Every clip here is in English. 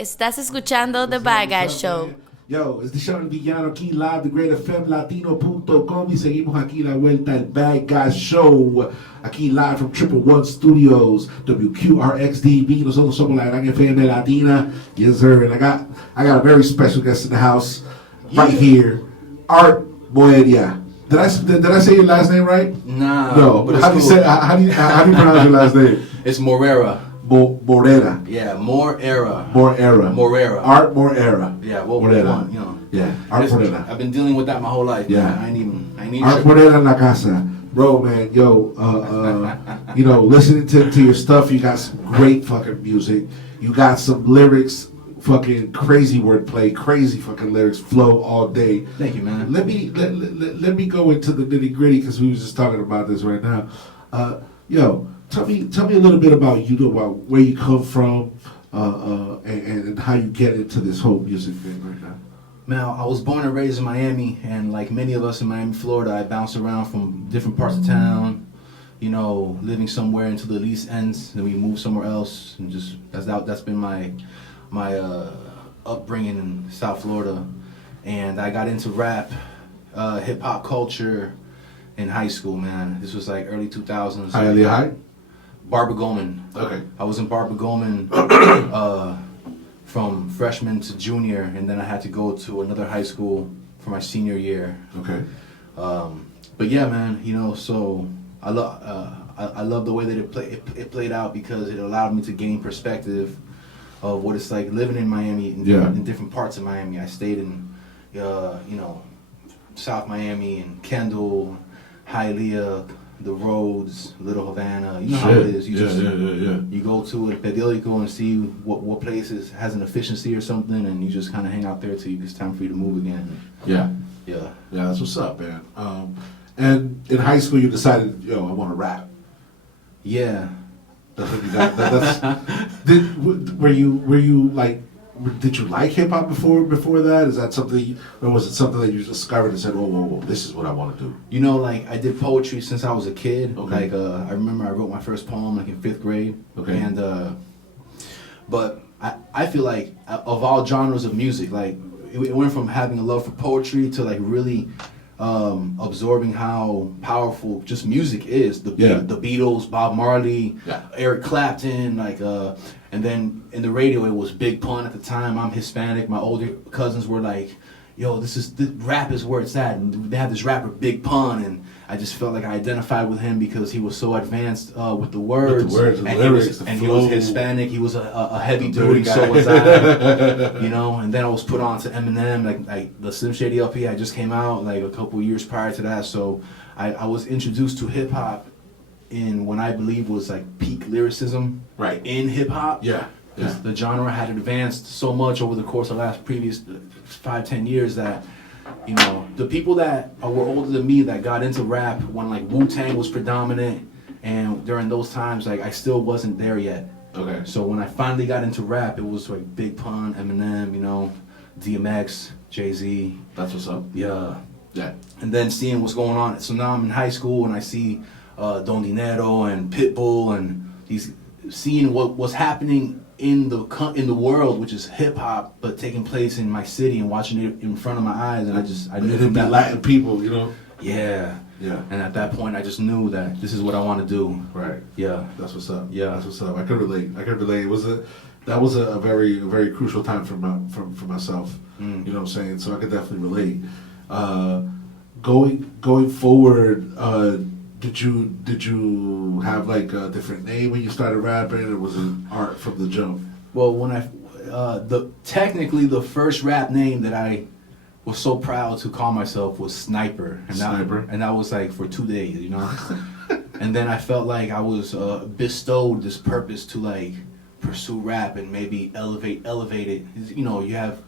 Estás escuchando The Bad Guy Show. Yo, es D'shon El Villano aquí live de Great FM Latino.com y seguimos aquí la vuelta el Bad Guy Show. Aquí live from Triple One Studios, WQRXDB. Nosotros somos la gran FM Latina. Yes, sir. And I got a very special guest in the house right here, ART MORERA. Did I say your last name right? Nah. No. But How do you pronounce your last name? It's Morera. Morera. Yeah, Morera. Morera. Morera. ART MORERA. Yeah, what Morera. we want, you know. Yeah, ART MORERA. I've been dealing with that my whole life. Yeah. Man. I need ART MORERA en la casa. Bro, man, yo, you know, listening to your stuff, you got some great fucking music. You got some lyrics, fucking crazy wordplay, crazy fucking lyrics, flow all day. Thank you, man. Let me go into the nitty gritty because we was just talking about this right now. Yo, tell me a little bit about you, about where you come from, and how you get into this whole music thing right now. Man, I was born and raised in Miami, and like many of us in Miami, Florida, I bounced around from different parts of town, you know, living somewhere until the lease ends, then we move somewhere else, and just that's been my upbringing in South Florida. And I got into rap, hip hop culture in high school, man. This was like early 2000s. High? Barbara Goldman. Okay. I was in Barbara Goldman from freshman to junior, and then I had to go to another high school for my senior year. Okay. But yeah, man, you know, so I love the way that it played out because it allowed me to gain perspective of what it's like living in Miami in different parts of Miami. I stayed in, you know, South Miami and Kendall, Hialeah, the Roads, Little Havana. You know how it is. You go to El Periódico and see what places has an efficiency or something, and you just kind of hang out there till it's time for you to move again. Yeah. That's what's up, man. And in high school, you decided, yo, I want to rap. Yeah. That's what you got. Were you like? Did you like hip hop before that? Is that something, or was it something that you discovered and said, whoa, this is what I want to do? You know, like I did poetry since I was a kid. Okay. Like I remember I wrote my first poem like in 5th grade. Okay. And but I feel like of all genres of music, like it went from having a love for poetry to like really absorbing how powerful just music is. The Beatles, Bob Marley, Eric Clapton, like and then in the radio it was Big Pun at the time. I'm Hispanic. My older cousins were like, yo, rap is where it's at. And they had this rapper Big Pun, and I just felt like I identified with him because he was so advanced with the words. The lyrics, he was Hispanic. He was a heavy duty, so was I. You know, and then I was put on to Eminem, like the Slim Shady LP I just came out like a couple years prior to that. So I was introduced to hip hop in when I believe was like peak lyricism. Right. In hip hop. Yeah. The genre had advanced so much over the course of the last previous 5-10 years that, you know, the people that were older than me that got into rap when like Wu-Tang was predominant, and during those times, like I still wasn't there yet. Okay. So when I finally got into rap, it was like Big Pun, Eminem, you know, DMX, Jay-Z. That's what's up. Yeah. Yeah. And then seeing what's going on. So now I'm in high school and I see Don Dinero and Pitbull and seeing what's happening in the world, which is hip hop, but taking place in my city and watching it in front of my eyes, and I knew it'd be Latin people, you know. Yeah. And at that point, I just knew that this is what I want to do. Right. Yeah. That's what's up. Yeah. That's what's up. I could relate. That was a very crucial time for myself. You know what I'm saying? So I could definitely relate. Going forward. Did you have like a different name when you started rapping, or was it art from the jump? Well, when technically the first rap name that I was so proud to call myself was Sniper, and that was like for 2 days, you know. And then I felt like I was bestowed this purpose to like pursue rap and maybe elevate it. You know, you have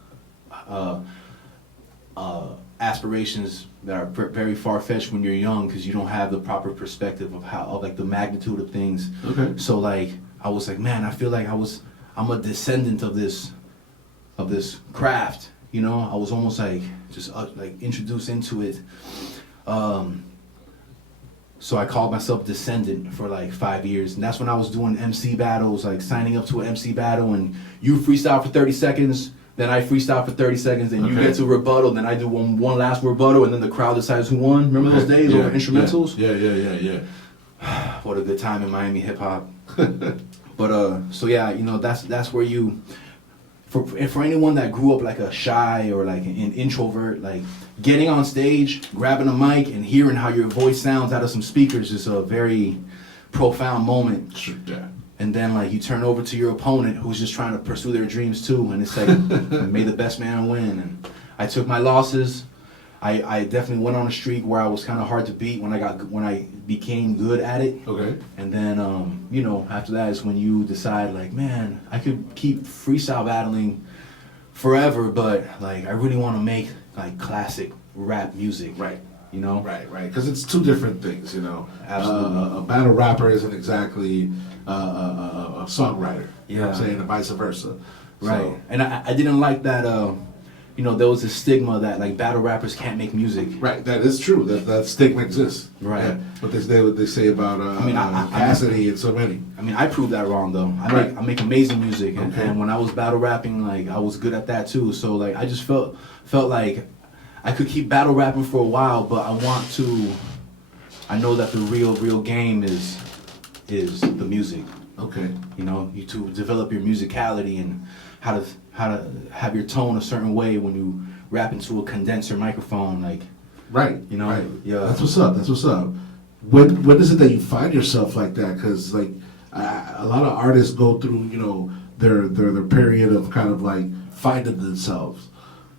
aspirations that are very far-fetched when you're young because you don't have the proper perspective of like the magnitude of things. Okay. So like I was like, man, I feel like I'm a descendant of this craft, you know. I was almost like just like introduced into it. So I called myself Descendant for like 5 years, and that's when I was doing MC battles, like signing up to an MC battle, and you freestyle for 30 seconds, then I freestyle for 30 seconds, then you get to rebuttal, then I do one last rebuttal, and then the crowd decides who won. Remember those days over instrumentals? Yeah. What a good time in Miami hip hop. But so yeah, you know, that's where you, for anyone that grew up like a shy or like an introvert, like getting on stage, grabbing a mic, and hearing how your voice sounds out of some speakers is a very profound moment. Sure, yeah. And then like you turn over to your opponent who's just trying to pursue their dreams too, and it's like may the best man win. And I took my losses. I definitely went on a streak where I was kind of hard to beat when I became good at it. Okay. And then you know, after that is when you decide like, man, I could keep freestyle battling forever, but like I really want to make like classic rap music. Right. You know? Right. Because it's two different things, you know. Absolutely. A battle rapper isn't exactly a songwriter. You know what I'm Yeah. saying? And vice versa. Right. So, And I didn't like that, you know, there was a stigma that like battle rappers can't make music. right. That is true. That stigma exists. Right. Yeah. What they say about I Cassidy and so many. I mean, I proved that wrong though. I make amazing music, and when I was battle rapping, like I was good at that too. So like I just felt like I could keep battle rapping for a while, but I know that the real game is the music. Okay. You know, you to develop your musicality and how to have your tone a certain way when you rap into a condenser microphone, like. Right. You know, Right. yeah. That's what's up. When is it that you find yourself like that? Because like a lot of artists go through, you know, their period of kind of like finding themselves.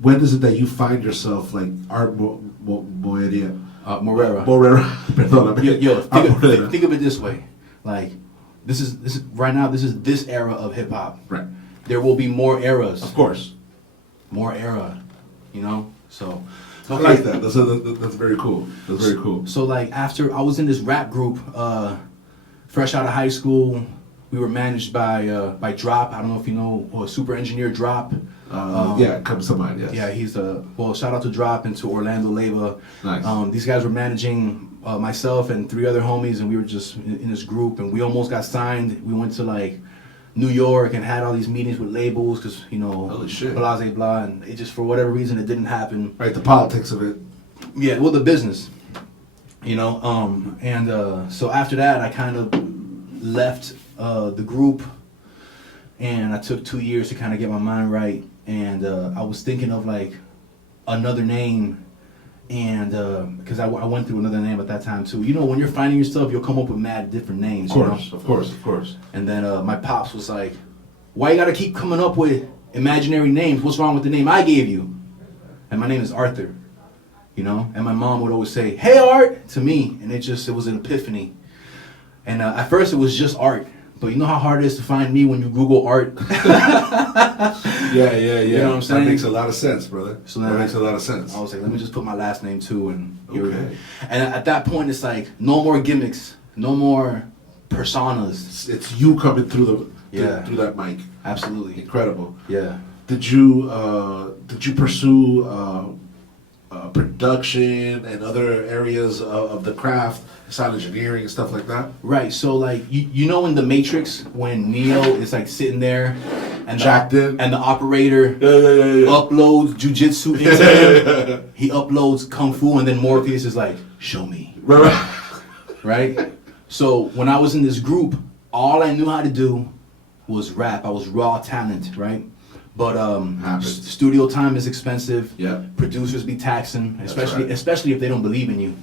When is it that you find yourself like Art Morera? Morera. Perdón. Yo, Art Morera. think of it this way, like this is right now. This is this era of hip hop. Right. There will be more eras. Of course. More era, you know. So I like that. That's very cool. That's very cool. So like after I was in this rap group, fresh out of high school, we were managed by Drop. I don't know if you know Super Engineer Drop. Yeah, it comes to mind. Yes. Yeah, he's shout out to Drop and to Orlando Leyva. Nice. These guys were managing myself and 3 other homies, and we were just in this group, and we almost got signed. We went to like New York and had all these meetings with labels because, you know, Holy shit. blah, blah, and it just, for whatever reason, it didn't happen. Right. The politics of it. Yeah, well, the business, you know, so after that, I kind of left the group, and I took 2 years to kind of get my mind right, and I was thinking of like another name, and because I went through another name at that time too. You know, when you're finding yourself, you'll come up with mad different names. Of course. And then my pops was like, "Why you gotta keep coming up with imaginary names? What's wrong with the name I gave you?" And my name is Arthur, you know. And my mom would always say, "Hey Art," to me, and it was an epiphany. And at first it was just Art, but you know how hard it is to find me when you Google Art. Yeah. You know what I'm saying? That makes a lot of sense, brother. So that then makes a lot of sense. I was like, let me just put my last name too, and here we go. Okay. And at that point, it's like no more gimmicks, no more personas. It's you coming through through that mic. Absolutely. Incredible. Yeah. Did you pursue production and other areas of the craft, sound engineering and stuff like that? Right. So like you know in the Matrix when Neo is like sitting there and Jacked in. and the operator Yeah. uploads jujitsu into him. He uploads kung fu, and then Morpheus is like, "Show me." Right. Right? So when I was in this group, all I knew how to do was rap. I was raw talent, right? But Happens. studio time is expensive. Yeah. Producers be taxing, That's especially right. especially if they don't believe in you,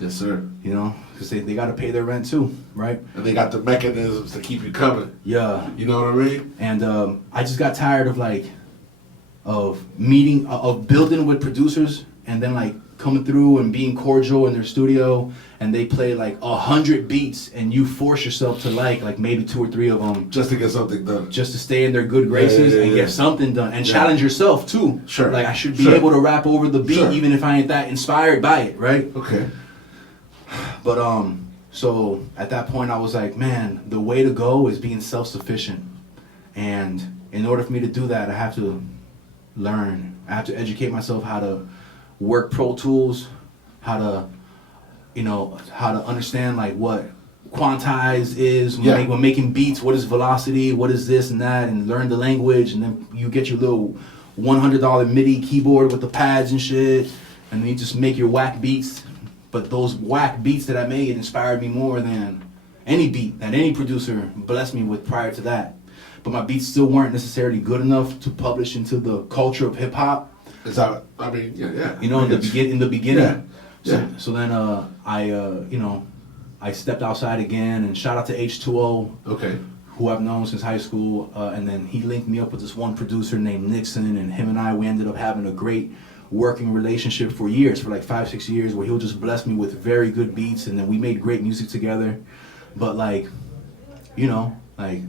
Yes, sir. you know, because they got to pay their rent too, right? And they got the mechanisms to keep you coming. Yeah. You know what I mean? And I just got tired of building with producers and then like coming through and being cordial in their studio, and they play like 100 beats and you force yourself to like maybe 2 or 3 of them Just to get something done. just to stay in their good graces and get something done and challenge yourself too. Sure. Like I should be able to rap over the beat Sure. even if I ain't that inspired by it, right? Okay. But so at that point I was like, man, the way to go is being self-sufficient. And in order for me to do that, I have to learn. I have to educate myself how to work Pro Tools, how to you know, how to understand like what quantize is Yeah. when making beats. What is velocity? What is this and that? And learn the language. And then you get your little $100 MIDI keyboard with the pads and shit. And then you just make your whack beats. But those whack beats that I made inspired me more than any beat that any producer blessed me with prior to that. But my beats still weren't necessarily good enough to publish into the culture of hip hop. Is that? I mean, yeah. You know, in the beginning. Yeah. So then I stepped outside again, and shout out to H2O, Okay. who I've known since high school. And then he linked me up with this one producer named Nixon, and him and I, we ended up having a great working relationship for years, for like 5-6 years, where he'll just bless me with very good beats, and then we made great music together. But like, you know, like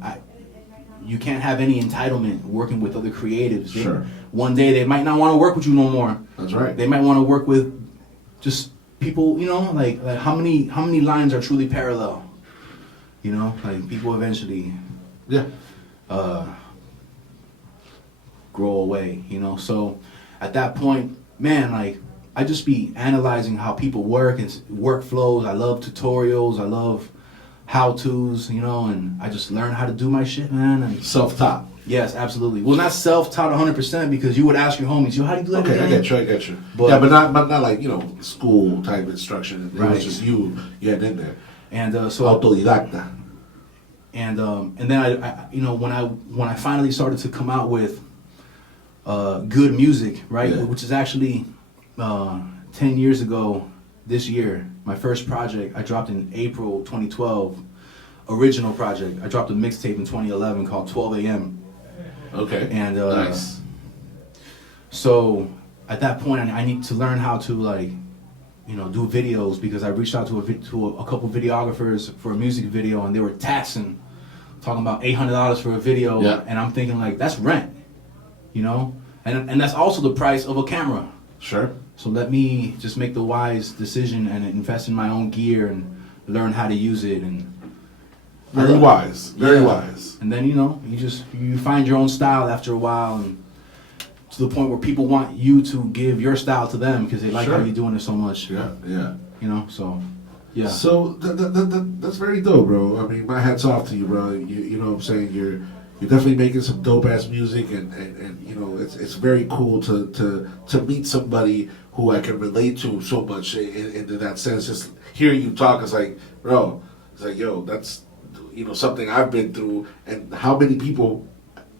you can't have any entitlement working with other creatives. Sure. One day they might not want to work with you no more. That's right. They might want to work with just people, you know, like how many lines are truly parallel? You know, like people eventually Yeah. grow away, you know. So at that point, man, like I just be analyzing how people work and workflows. I love tutorials. I love how-tos, you know, and I just learn how to do my shit, man. And Self-taught. yes, absolutely. Well, not self-taught 100% because you would ask your homies, yo, how do you do that? Okay, again? I get you. But- But not like, you know, school type instruction. It Right. was just you had in there. And so Autodidacta. and then I you know, when I finally started to come out with good music, right, Yeah. which is actually 10 years ago this year, my first project I dropped in April 2012, original project. I dropped a mixtape in 2011 called 12 a.m. Okay. And nice. so at that point I need to learn how to, like, you know, do videos, because I reached out to a couple videographers for a music video, and they were taxing, talking about $800 for a video. Yeah. And I'm thinking, like, that's rent, you know, and that's also the price of a camera. Sure. So let me just make the wise decision and invest in my own gear and learn how to use it. And Very wise. Very Yeah. wise. And then, you know, you find your own style after a while, and to the point where people want you to give your style to them because they like Sure. how you're doing it so much. Yeah. You know, so yeah. So that's very dope, bro. I mean, my hat's off to you, bro. You know what I'm saying? You're definitely making some dope ass music, and you know, it's very cool to meet somebody who I can relate to so much in that sense. Just hearing you talk is like, bro, it's like, yo, that's, you know, something I've been through, and how many people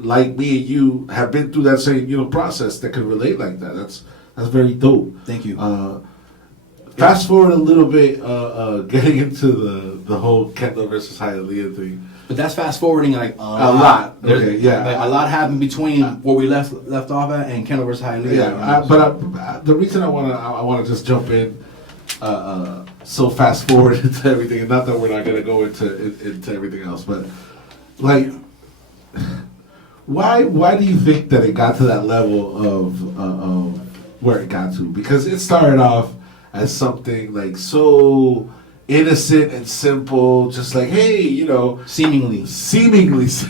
like me and you have been through that same, you know, process that can relate like that. That's very dope. Thank you. Fast forward a little bit, getting into the whole Kendall versus Hialeah thing. But that's fast forwarding like A lot. There's- Okay, yeah. like, a lot happened between where we left off at and Kendall vs. Hialeah. Yeah, but the reason I wanna just jump in so fast forward into everything, and not that we're not gonna go into everything else, but like, why do you think that it got to that level of where it got to? Because it started off as something like so innocent and simple, just like, hey, you know, seemingly.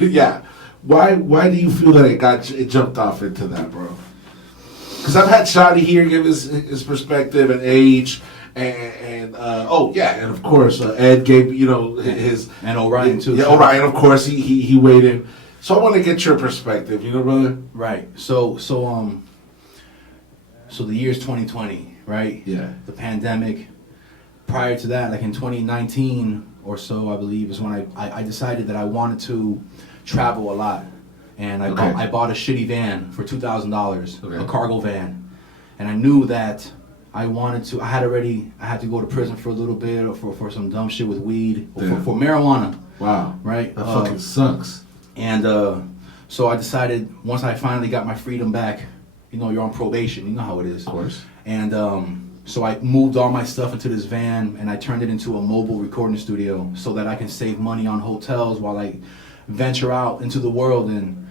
yeah. Why do you feel that it jumped off into that, bro? Because I've had Shotty here give his perspective and age, and and of course Ed gave, you know, his, and Orion too. Yeah, Orion, of course, he weighed in. So I want to get your perspective, you know, brother. Right. So the year's 2020, right? Yeah. The pandemic. Prior to that, like in 2019 or so, I believe, is when I decided that I wanted to travel a lot, and I bought a shitty van for $2,000, Okay. a cargo van, and I knew that I wanted to. I had to go to prison for a little bit, or for some dumb shit with weed, or Damn. for marijuana. Wow. Right. That fucking sucks. And so I decided, once I finally got my freedom back, you know, you're on probation, you know how it is. Of course. And so I moved all my stuff into this van, and I turned it into a mobile recording studio so that I can save money on hotels while I venture out into the world and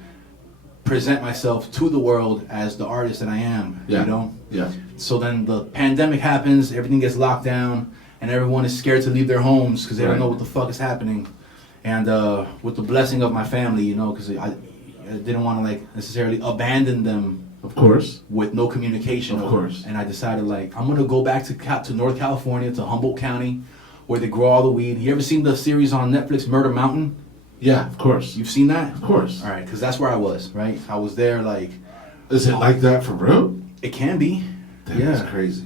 present myself to the world as the artist that I am, Yeah. you know? Yeah. So then the pandemic happens, everything gets locked down, and everyone is scared to leave their homes because they Right. don't know what the fuck is happening. And with the blessing of my family, you know, because I didn't want to, like, necessarily abandon them Of course. With no communication. Of course. And I decided, like, I'm going to go back to North California, to Humboldt County, where they grow all the weed. You ever seen the series on Netflix, Murder Mountain? Yeah, of course. You've seen that? Of course. All right, because that's where I was, right? I was there, like... Is it like that for real? It can be. That's crazy.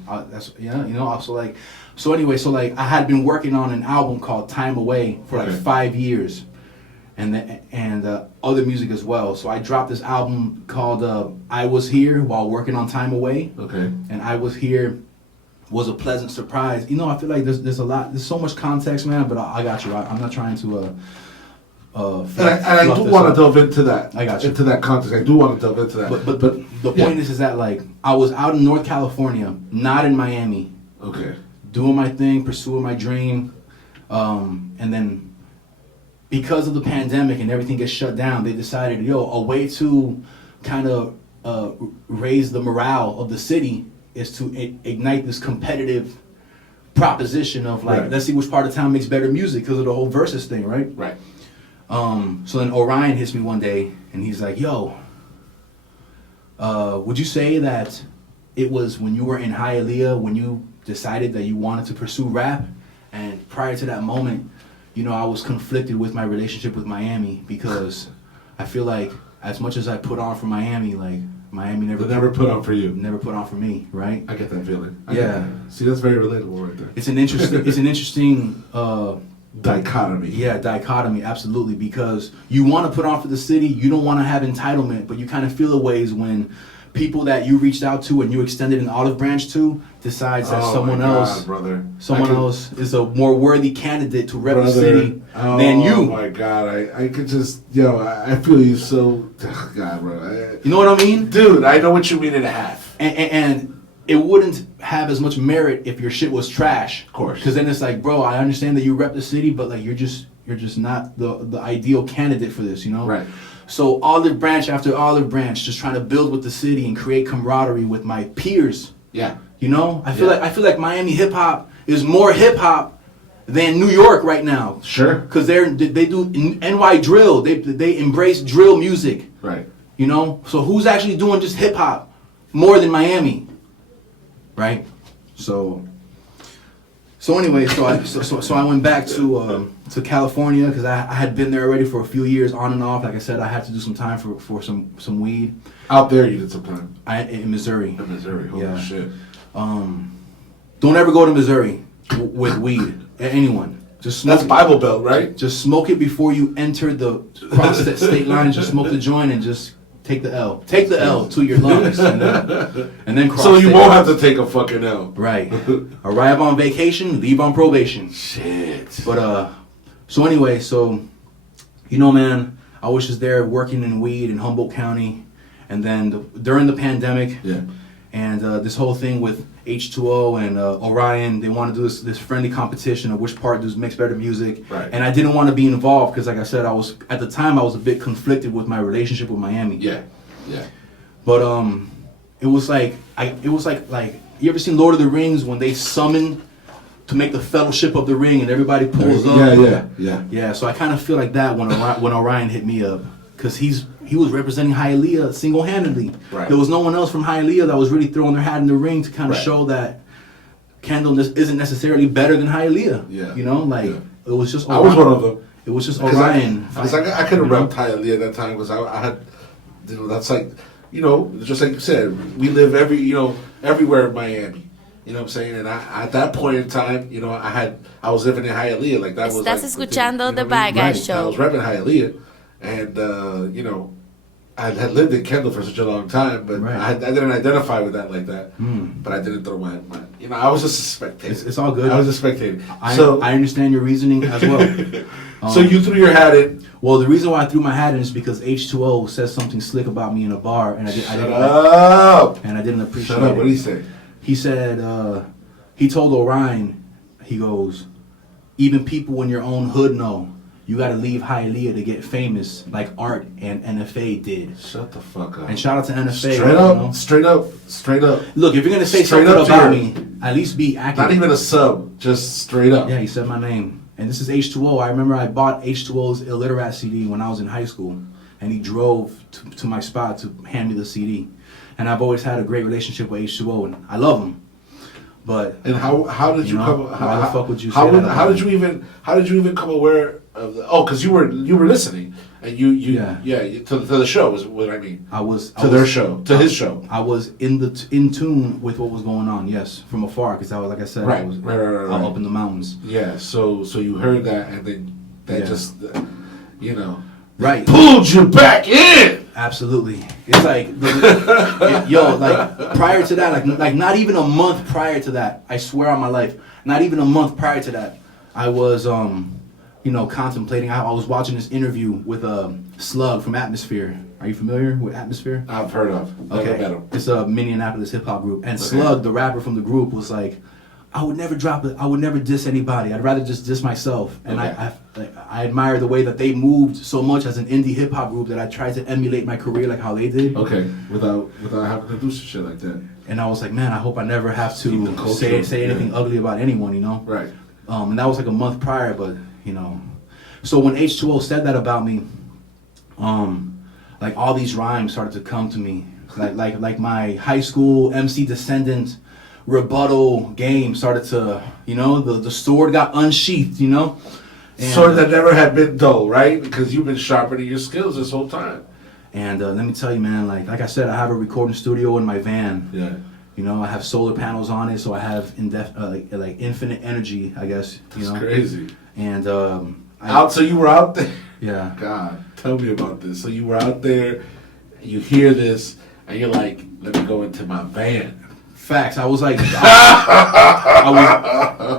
So anyway, I had been working on an album called Time Away for like 5 years, and other music as well. So I dropped this album called I Was Here while working on Time Away. Okay. And I Was Here was a pleasant surprise. You know, I feel like there's so much context, man. But I got you. I'm not trying to. I do want to delve into that. I got you. Into that context. I do want to delve into that. But the point is that, like, I was out in North California, not in Miami. Okay. Doing my thing, pursuing my dream, and then because of the pandemic and everything gets shut down, they decided, a way to kind of raise the morale of the city is to ignite this competitive proposition of, like, let's see which part of town makes better music, because of the whole versus thing, right? Right. So then Orion hits me one day and he's like, would you say that it was when you were in Hialeah when you decided that you wanted to pursue rap? And prior to that moment, I was conflicted with my relationship with Miami, because I feel like as much as I put on for Miami, like, Miami never put on for you. Never put on for me, right? I get that feeling. See, that's very relatable right there. It's an interesting dichotomy. Yeah, dichotomy, absolutely, because you want to put on for the city, you don't want to have entitlement, but you kind of feel a ways when people that you reached out to and you extended an olive branch to decides that someone else is a more worthy candidate to rep the city than you. Oh my God, I could just, I feel you so, God, bro. You know what I mean? Dude, I know what you mean in a half. And it wouldn't have as much merit if your shit was trash. Of course. Because then it's like, bro, I understand that you rep the city, but, like, you're just not the ideal candidate for this, Right. So olive branch after olive branch, just trying to build with the city and create camaraderie with my peers. Yeah. I feel like Miami hip hop is more hip hop than New York right now. Sure. Because they do NY drill. They embrace drill music. Right. So who's actually doing just hip hop more than Miami? Right. So anyway, so I went back to California, because I had been there already for a few years on and off. Like I said, I had to do some time for some weed. Out there, you did some time. In Missouri. In Missouri, holy shit. Don't ever go to Missouri with weed. Anyone. Just smoke. That's Bible Belt, right? Just smoke it before you enter the cross state line. Just smoke the joint and just take the L. Take the L to your lungs, and then cross. So you won't have to take a fucking L. Right. Arrive on vacation, leave on probation. Shit. But so anyway, man, I was just there working in weed in Humboldt County, and then during the pandemic, and this whole thing with H2O and Orion, they want to do this friendly competition of which part makes better music. Right. And I didn't want to be involved because, like I said, at the time I was a bit conflicted with my relationship with Miami. Yeah. But it was like you ever seen Lord of the Rings when they summon to make the Fellowship of the Ring and everybody pulls up? Yeah. So I kind of feel like that when Orion hit me up, because he was representing Hialeah single-handedly. Right. There was no one else from Hialeah that was really throwing their hat in the ring to kind of show that Kendall isn't necessarily better than Hialeah. Yeah. It was just Orion. I was one of them. It was just Orion. Because I could have repped Hialeah at that time, because I had, that's like, just like you said, we live everywhere in Miami. You know what I'm saying? And at that point in time, I was living in Hialeah. Like, that was Estás like, escuchando The Bad Guy Show. I was repping Hialeah. And, I had lived in Kendall for such a long time, but I didn't identify with that like that. But I didn't throw my I was just a spectator. It's all good. I was a spectator. I understand your reasoning as well. So you threw your hat in. Well, the reason why I threw my hat in is because H2O says something slick about me in a bar, and I didn't appreciate Shut up. it. What did he say? He said, he told Orion, he goes, even people in your own hood know you got to leave Hialeah to get famous, like ART and NFA did. Shut the fuck up. And shout out to NFA. Straight up. Look, if you're gonna say something about me, at least be accurate. Not even a sub, just straight up. Yeah, he said my name. And this is H2O. I remember I bought H2O's Illiterate CD when I was in high school. and he drove to my spot to hand me the CD. And I've always had a great relationship with H2O, and I love him. But and how did you come? Why the fuck would you say how that? did you even come aware of the? Oh, because you were listening, and you to the show is what I mean. Their show, to his show. I was in tune with what was going on. Yes, from afar, because I was, like I said, I was up in the mountains. Yeah. So you heard that, and then that just right, pulled you back in. Absolutely. It's like, like prior to that, like not even a month prior to that, I swear on my life, not even a month prior to that, I was, contemplating. I was watching this interview with Slug from Atmosphere. Are you familiar with Atmosphere? I've heard of. Never met him. It's a Minneapolis hip hop group, and Slug, the rapper from the group, was like, I would never I would never diss anybody. I'd rather just diss myself. And I admire the way that they moved so much as an indie hip hop group that I tried to emulate my career like how they did. Okay, without having to do some shit like that. And I was like, man, I hope I never have to say anything ugly about anyone, Right. And that was like a month prior, but So when H2O said that about me, like all these rhymes started to come to me, like my high school MC Descendant rebuttal game started to, the sword got unsheathed, And, sword that never had been dull, right? Because you've been sharpening your skills this whole time. And let me tell you, man, like I said, I have a recording studio in my van. Yeah. I have solar panels on it, so I have like infinite energy, I guess. That's crazy. And so you were out there. Yeah. God, tell me about this. So you were out there, you hear this, and you're like, let me go into my van. Facts. I was like,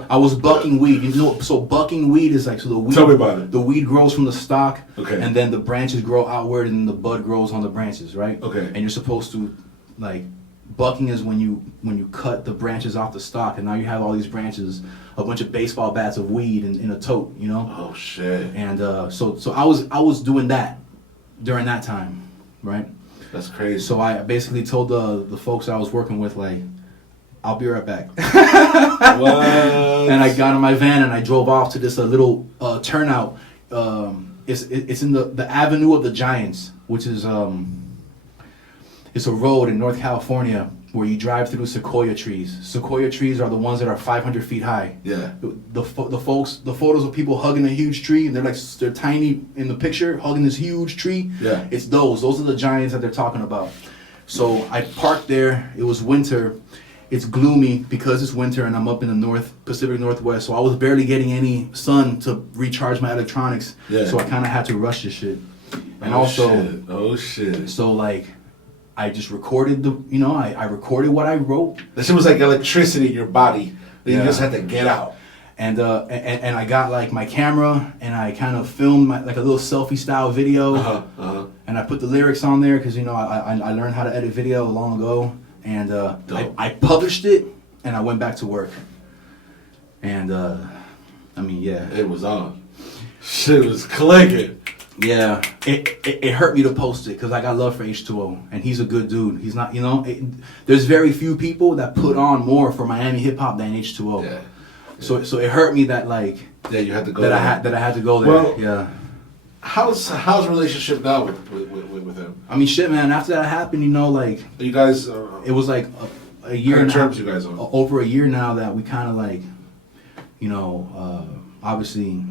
I was bucking weed. So bucking weed is like, so the weed. Tell me about it. The weed grows from the stalk, and then the branches grow outward, and the bud grows on the branches, right? Okay. And you're supposed to, like, bucking is when you cut the branches off the stalk, and now you have all these branches, a bunch of baseball bats of weed in a tote, Oh shit. And so I was doing that during that time, right? That's crazy. So I basically told the folks I was working with, like, I'll be right back. What? And I got in my van and I drove off to this little turnout. It's in the Avenue of the Giants, which is it's a road in North California where you drive through sequoia trees. Sequoia trees are the ones that are 500 feet high. Yeah. The photos of people hugging a huge tree, and they're tiny in the picture, hugging this huge tree. Yeah. It's those. Those are the giants that they're talking about. So I parked there. It was winter. It's gloomy because it's winter, and I'm up in the Pacific Northwest. So I was barely getting any sun to recharge my electronics. Yeah. So I kind of had to rush this shit. And Oh shit. So like, I just recorded I recorded what I wrote. That shit was like electricity in your body that you just had to get out. And I got like my camera and I kind of filmed like a little selfie style video. And I put the lyrics on there because I learned how to edit video long ago. And I published it and I went back to work. And It was on. Shit was clicking. Yeah, it hurt me to post it because I got love for H2O and he's a good dude. He's not, there's very few people that put on more for Miami hip hop than H2O. Yeah. So it hurt me that you had to go that there. I had to go there. Well, yeah. How's the relationship now with him? I mean, shit, man. After that happened, you guys. It was like a year and terms you guys on? Over a year now that we kind of like, obviously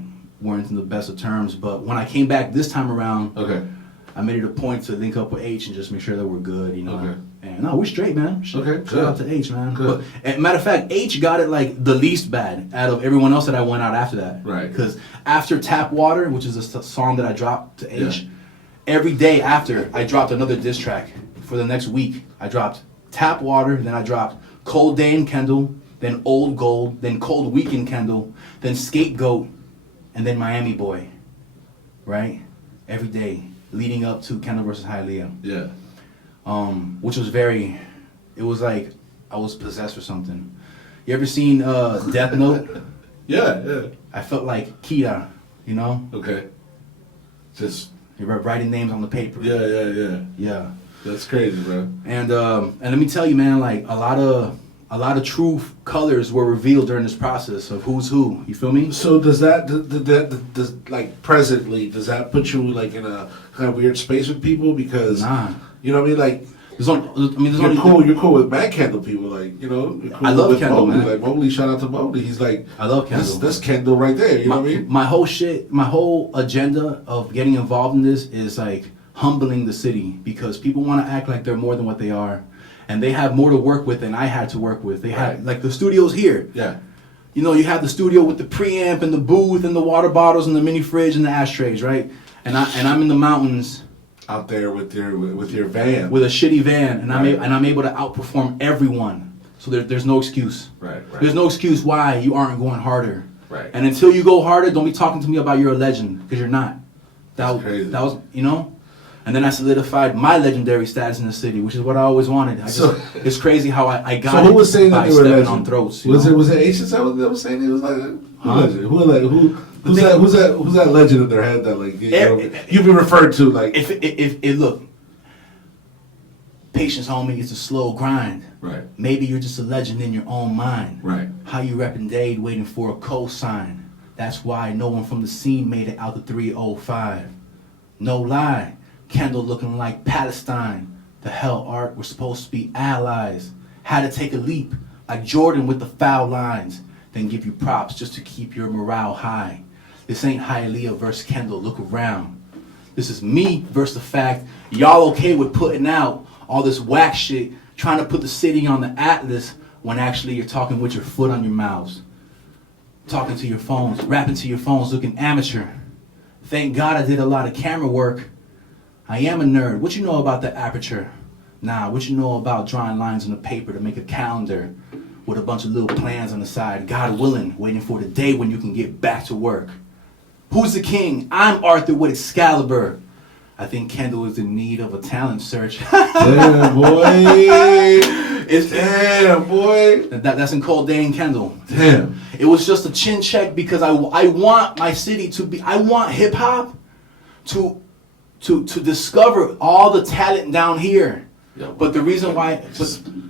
weren't in the best of terms. But when I came back this time around, I made it a point to link up with H and just make sure that we're good, Okay. And no, we're straight, man. Okay, Shout good. out to H, man. Good. But matter of fact, H got it like the least bad out of everyone else that I went out after that. Right. Because after Tap Water, which is a song that I dropped to H, every day after I dropped another diss track. For the next week, I dropped Tap Water, then I dropped Cold Day and Kendall, then Old Gold, then Cold Weekend Kendall, then Scapegoat, and then Miami Boy. Right? Every day, leading up to Kendall versus Hialeah. Yeah. Which was it was like I was possessed or something. You ever seen Death Note? Yeah. I felt like Kira, Okay. Just. You're writing names on the paper. Yeah. Yeah. That's crazy, bro. And let me tell you, man, like a lot a lot of true colors were revealed during this process of who's who. You feel me? So does that does like presently does that put you like in a kind of weird space with people because you know what I mean like. You're cool with Mad Kendall people, like, you know. You're cool I love with Kendall, Mowgli. man. Like Mowgli, shout out to Mowgli. He's like, I love Kendall. That's Kendall right there. You know what I mean? My whole agenda of getting involved in this is like humbling the city because people want to act like they're more than what they are, and they have more to work with than I had to work with. They had like the studio's here. Yeah. You know, you have the studio with the preamp and the booth and the water bottles and the mini fridge and the ashtrays, right? And I'm in the mountains. Out there with your van, with a shitty van, and I'm able to outperform everyone. So there's no excuse. Right. There's no excuse why you aren't going harder. Right. And until you go harder, don't be talking to me about you're a legend because you're not. That was you know. And then I solidified my legendary status in the city, which is what I always wanted. It's crazy how I got. So who was saying that they were legend? On throats. Was it Asians that was saying it was like legend? Who's that legend in their head that like you've been referred to like if look. Patience, homie, it's a slow grind. Right. Maybe you're just a legend in your own mind. Right. How you repping Dade waiting for a cosign. That's why no one from the scene made it out the 305. No lie. Kendall looking like Palestine. The hell, Art, we're supposed to be allies. Had to take a leap, like Jordan with the foul lines. Then give you props just to keep your morale high. This ain't Hialeah versus Kendall, look around. This is me versus the fact y'all okay with putting out all this whack shit, trying to put the city on the atlas when actually you're talking with your foot on your mouths. Talking to your phones, rapping to your phones, looking amateur. Thank God I did a lot of camera work. I am a nerd. What you know about the aperture? Nah, what you know about drawing lines on the paper to make a calendar with a bunch of little plans on the side, God willing, waiting for the day when you can get back to work. Who's the king? I'm Arthur with Excalibur. I think Kendall is in need of a talent search. Damn, boy. Damn, boy. That's in Cold Dane Kendall. Damn. It was just a chin check because I want my city to be, I want hip hop to discover all the talent down here. Yeah, but the reason why,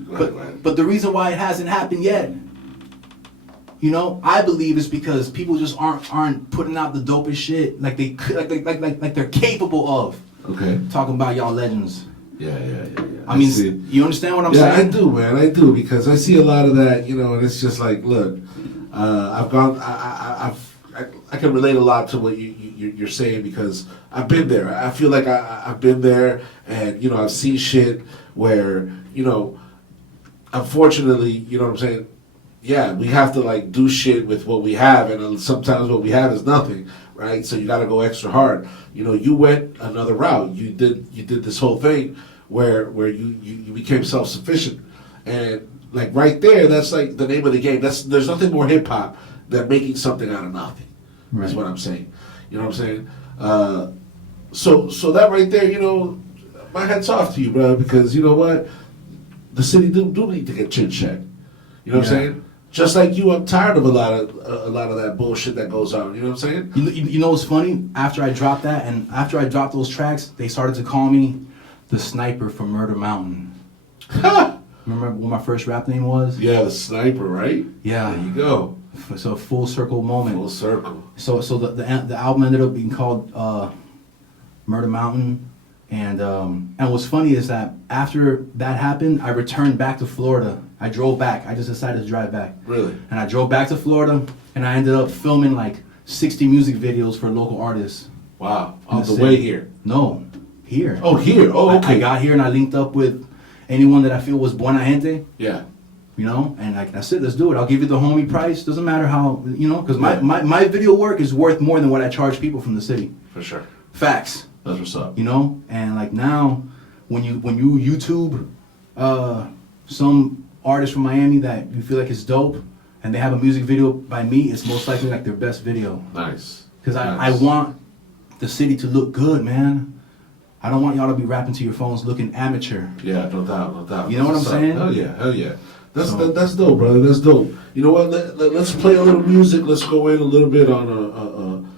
but the reason why it hasn't happened yet, you know, I believe is because people just aren't putting out the dopest shit like they could, like they're capable of. Okay. Talking about y'all legends. Yeah. I mean, you understand what I'm saying? Yeah, I do, man. I do because I see a lot of that, you know, and it's just like, look, I can relate a lot to what you're saying because I've been there. I feel like I've been there, and you know, I've seen shit where, you know, unfortunately, you know what I'm saying. Yeah, we have to like do shit with what we have, and sometimes what we have is nothing, right? So you got to go extra hard. You know, you went another route. You did this whole thing where you became self-sufficient, and like right there, that's like the name of the game. There's nothing more hip hop than making something out of nothing. Right. That's what I'm saying. You know what I'm saying? So that right there, you know, my hat's off to you, bro, because you know what, the city do need to get chin checked. You know what I'm saying? Just like you, I'm tired of a lot of that bullshit that goes on. You know what I'm saying? You know what's funny? After I dropped that, and after I dropped those tracks, they started to call me the sniper from Murder Mountain. Remember what my first rap name was? Yeah, the sniper, right? Yeah. There you go. So full circle moment. Full circle. So the album ended up being called Murder Mountain, and what's funny is that after that happened, I returned back to Florida. I drove back. I just decided to drive back. Really? And I drove back to Florida, and I ended up filming like 60 music videos for local artists. Wow. On the way here? No, here. Oh, here. Oh, okay. I got here and I linked up with anyone that I feel was buena gente. Yeah. You know, and like, that's it, let's do it. I'll give you the homie price. Doesn't matter how, you know, because my video work is worth more than what I charge people from the city. For sure. Facts. That's what's up. You know, and like now, when you YouTube some artist from Miami that you feel like is dope, and they have a music video by me, it's most likely like their best video. Nice. Because I want the city to look good, man. I don't want y'all to be rapping to your phones looking amateur. Yeah, no doubt. You know what I'm saying? Hell yeah. That's dope, brother. That's dope. You know what? Let's play a little music. Let's go in a little bit on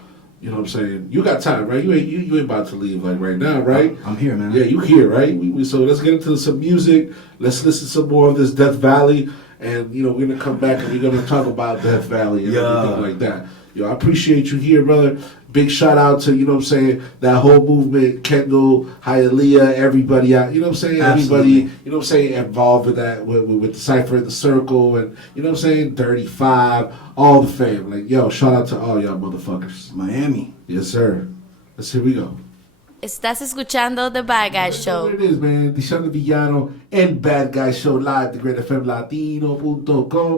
you know what I'm saying? You got time, right? You ain't about to leave like right now, right? I'm here, man. Yeah, you here, right? So let's get into some music. Let's listen to some more of this Death Valley, and we're gonna come back and we're gonna talk about Death Valley and everything like that. I appreciate you here, brother. Big shout out to, that whole movement, Kendall, Hialeah, everybody out, Absolutely. Everybody, involved with that, with the Cypher in the Circle, and, 35, all the fam. Like, shout out to all y'all motherfuckers. Miami. Yes, sir. Here we go. Estás escuchando The Bad Guy Show. There it is, man. D'shon El Villano, El Bad Guy Show, live, the Great FM Latino.com,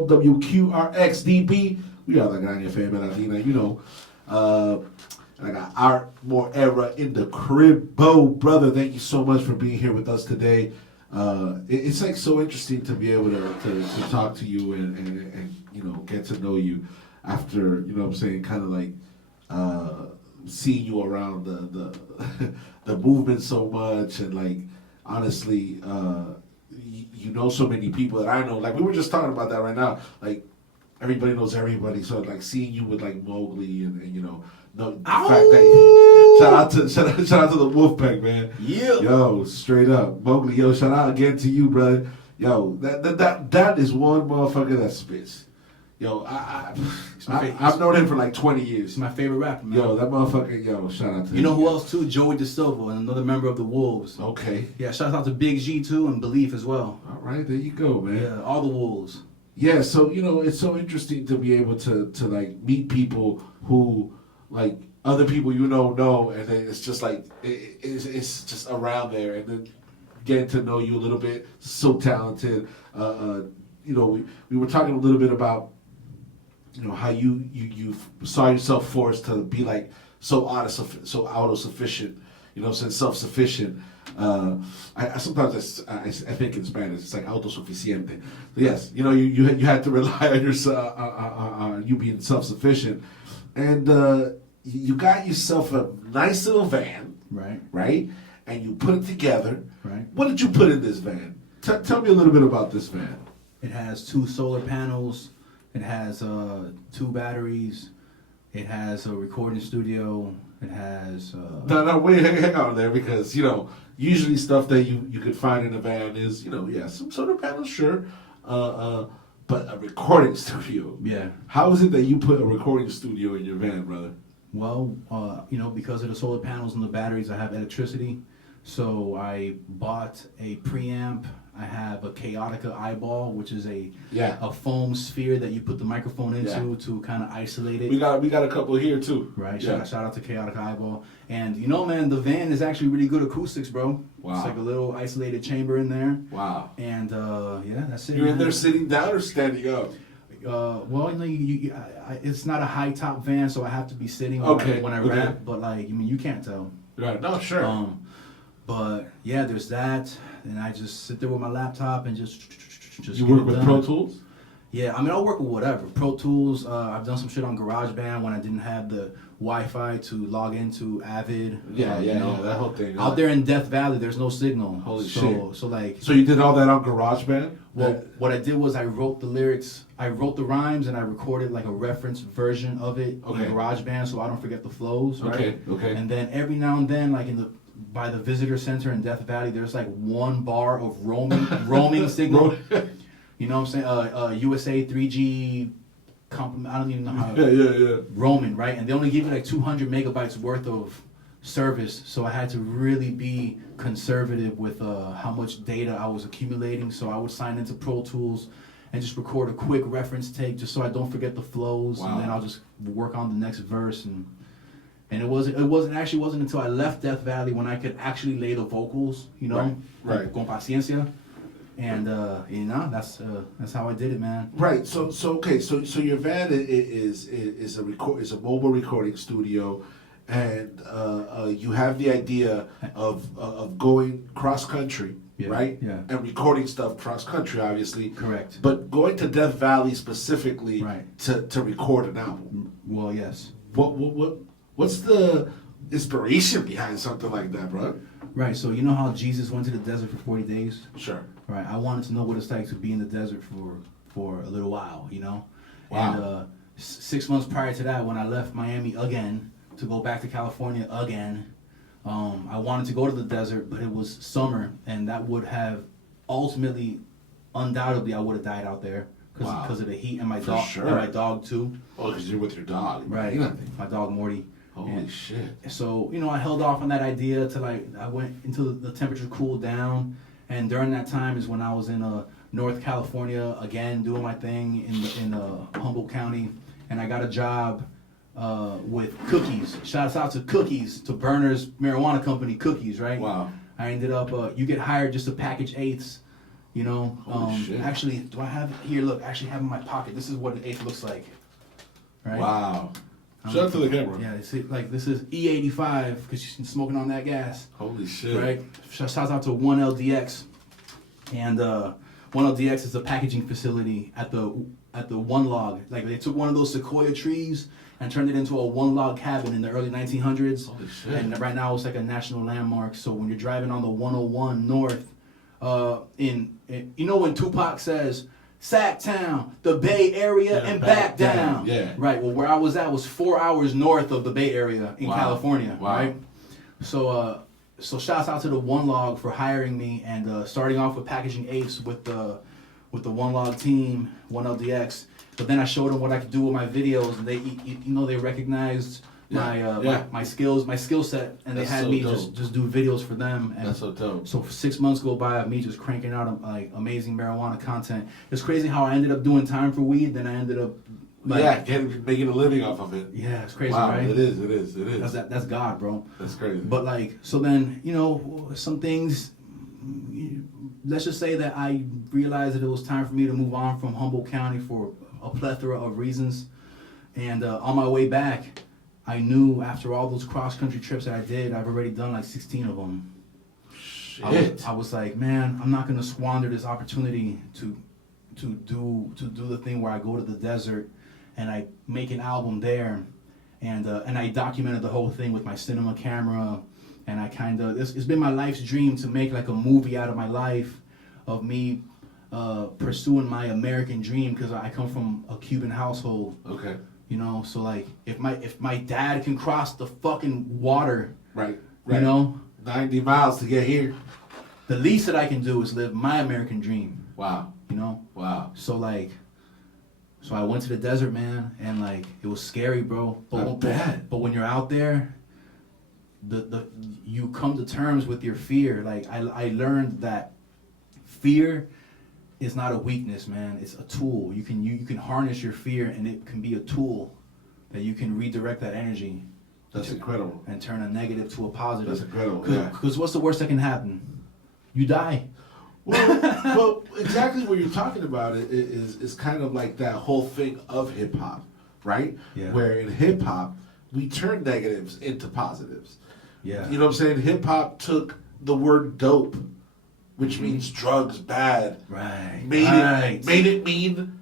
WQRXDB. We are the Gran FM Latina, I got Art Morera in the cribbo. Brother, thank you so much for being here with us today. It's like so interesting to be able to talk to you and get to know you after, kind of like seeing you around the movement so much, and like honestly, you know so many people that I know. Like we were just talking about that right now. Like everybody knows everybody, so like seeing you with like Mowgli and the fact that shout out to the Wolfpack, man. Yeah. Yo, straight up, Mowgli. Yo, shout out again to you, brother. Yo, that is one motherfucker that spits. Yo, I've known him for like 20 years. He's my favorite rapper, man. Yo, that motherfucker, shout out to him. You know who else too? Joey DeSilva, another member of the Wolves. Okay. Yeah, shout out to Big G too and Belief as well. All right, there you go, man. Yeah, all the Wolves. Yeah, so it's so interesting to be able to like meet people who like other people know, and then it's just like it's just around there, and then getting to know you a little bit. So talented. We were talking a little bit about how you saw yourself forced to be like so autosufficient, self-sufficient. I sometimes I think in Spanish it's like autosuficiente. Yes, you had to rely on yourself, on you being self-sufficient, and you got yourself a nice little van, right, and you put it together. Right. What did you put in this van? Tell me a little bit about this van. It has 2 solar panels. It has 2 batteries. It has a recording studio. It has. No, wait, hang on there, because usually stuff that you could find in a van is some solar panels, sure, but a recording studio. Yeah. How is it that you put a recording studio in your van, brother? Well, because of the solar panels and the batteries, I have electricity. So I bought a preamp. I have a Chaotica eyeball, which is a foam sphere that you put the microphone into to kind of isolate it. We got a couple here too. Right. Yeah. Shout out to Chaotica eyeball. And man, the van is actually really good acoustics, bro. Wow. It's like a little isolated chamber in there. Wow. And that's it. You're in there sitting down or standing up? Well, it's not a high top van, so I have to be sitting when I rap. But you can't tell. Right. No, sure. But yeah, there's that, and I just sit there with my laptop and just. You work with Pro Tools? Yeah, I'll work with whatever. Pro Tools. I've done some shit on GarageBand when I didn't have the Wi-Fi to log into Avid. Yeah, that whole thing. Out there in Death Valley, there's no signal. Holy shit! So you did all that on GarageBand? Well, what I did was I wrote the lyrics, I wrote the rhymes, and I recorded like a reference version of it in GarageBand, so I don't forget the flows. Right? Okay. And then every now and then, like by the visitor center in Death Valley, there's like 1 bar of roaming signal. You know what I'm saying? USA 3G complement. I don't even know how. Yeah. Roaming, right? And they only give you like 200 megabytes worth of service, so I had to really be conservative with how much data I was accumulating. So I would sign into Pro Tools and just record a quick reference take, just so I don't forget the flows, and then I'll just work on the next verse. And it wasn't until I left Death Valley when I could actually lay the vocals, right. Con paciencia. And that's how I did it, man. Right. So your van is a mobile recording studio, and you have the idea of going cross country, right? Yeah. And recording stuff cross country, obviously. Correct. But going to Death Valley specifically, right, to record an album. Well, yes. What's the inspiration behind something like that, bro? Right. So you know how Jesus went to the desert for 40 days? Sure. Right. I wanted to know what it's like to be in the desert for a little while, Wow. And 6 months prior to that, when I left Miami again to go back to California again, I wanted to go to the desert, but it was summer, and that would have ultimately undoubtedly I would have died out there because of the heat and my dog sure. and my dog too. Oh, because you're with your dog. Right. My dog Morty. Holy shit. So, I held off on that idea till I went until the temperature cooled down. And during that time is when I was in North California again doing my thing in Humboldt County. And I got a job with Cookies. Shouts out to Cookies, to Burner's Marijuana Company, Cookies, right? Wow. I ended up, you get hired just to package eighths, Holy shit. Actually, do I have it here? Look, I actually have it in my pocket. This is what an eighth looks like. Right? Wow. Shout out to the camera. Yeah, this is E85 because she's smoking on that gas. Holy shit. Right? Shouts out to 1LDX. And 1LDX is a packaging facility at the one log. Like they took one of those sequoia trees and turned it into a one log cabin in the early 1900s. Holy shit. And right now it's like a national landmark. So when you're driving on the 101 north, when Tupac says, Sacktown, the Bay Area, and back down. Yeah. Right. Well, where I was at was 4 hours north of the Bay Area in California. Wow. Right. So shouts out to the One Log for hiring me and starting off with packaging eighths with the One Log team, 1LDX. But then I showed them what I could do with my videos, and they recognized my skills, my skill set, and they had me just do videos for them. And that's so dope. So 6 months go by of me just cranking out like amazing marijuana content. It's crazy how I ended up doing time for weed, then I ended up making a living off of it. Yeah, it's crazy, wow, right? It is. That's God, bro. That's crazy. But so then some things. Let's just say that I realized that it was time for me to move on from Humboldt County for a plethora of reasons, and on my way back, I knew after all those cross-country trips that I did, I've already done like 16 of them. Shit. I was like, man, I'm not gonna squander this opportunity to do the thing where I go to the desert and I make an album there, and I documented the whole thing with my cinema camera, and I it's been my life's dream to make like a movie out of my life, of me pursuing my American dream, because I come from a Cuban household. Okay. So like if my dad can cross the fucking water, right. 90 miles to get here, the least that I can do is live my American dream. Wow. Wow. So I went to the desert, man, and like it was scary, bro. But when you're out there, you come to terms with your fear. Like I learned that fear is not a weakness, man. It's a tool. You can harness your fear, and it can be a tool that you can redirect that energy. That's incredible. And turn a negative to a positive. That's incredible. Because what's the worst that can happen? You die. Well, exactly what you're talking about is kind of like that whole thing of hip hop, right? Yeah. Where in hip hop we turn negatives into positives. Yeah. You know what I'm saying? Hip hop took the word dope, which means drugs, bad. Right. Made it mean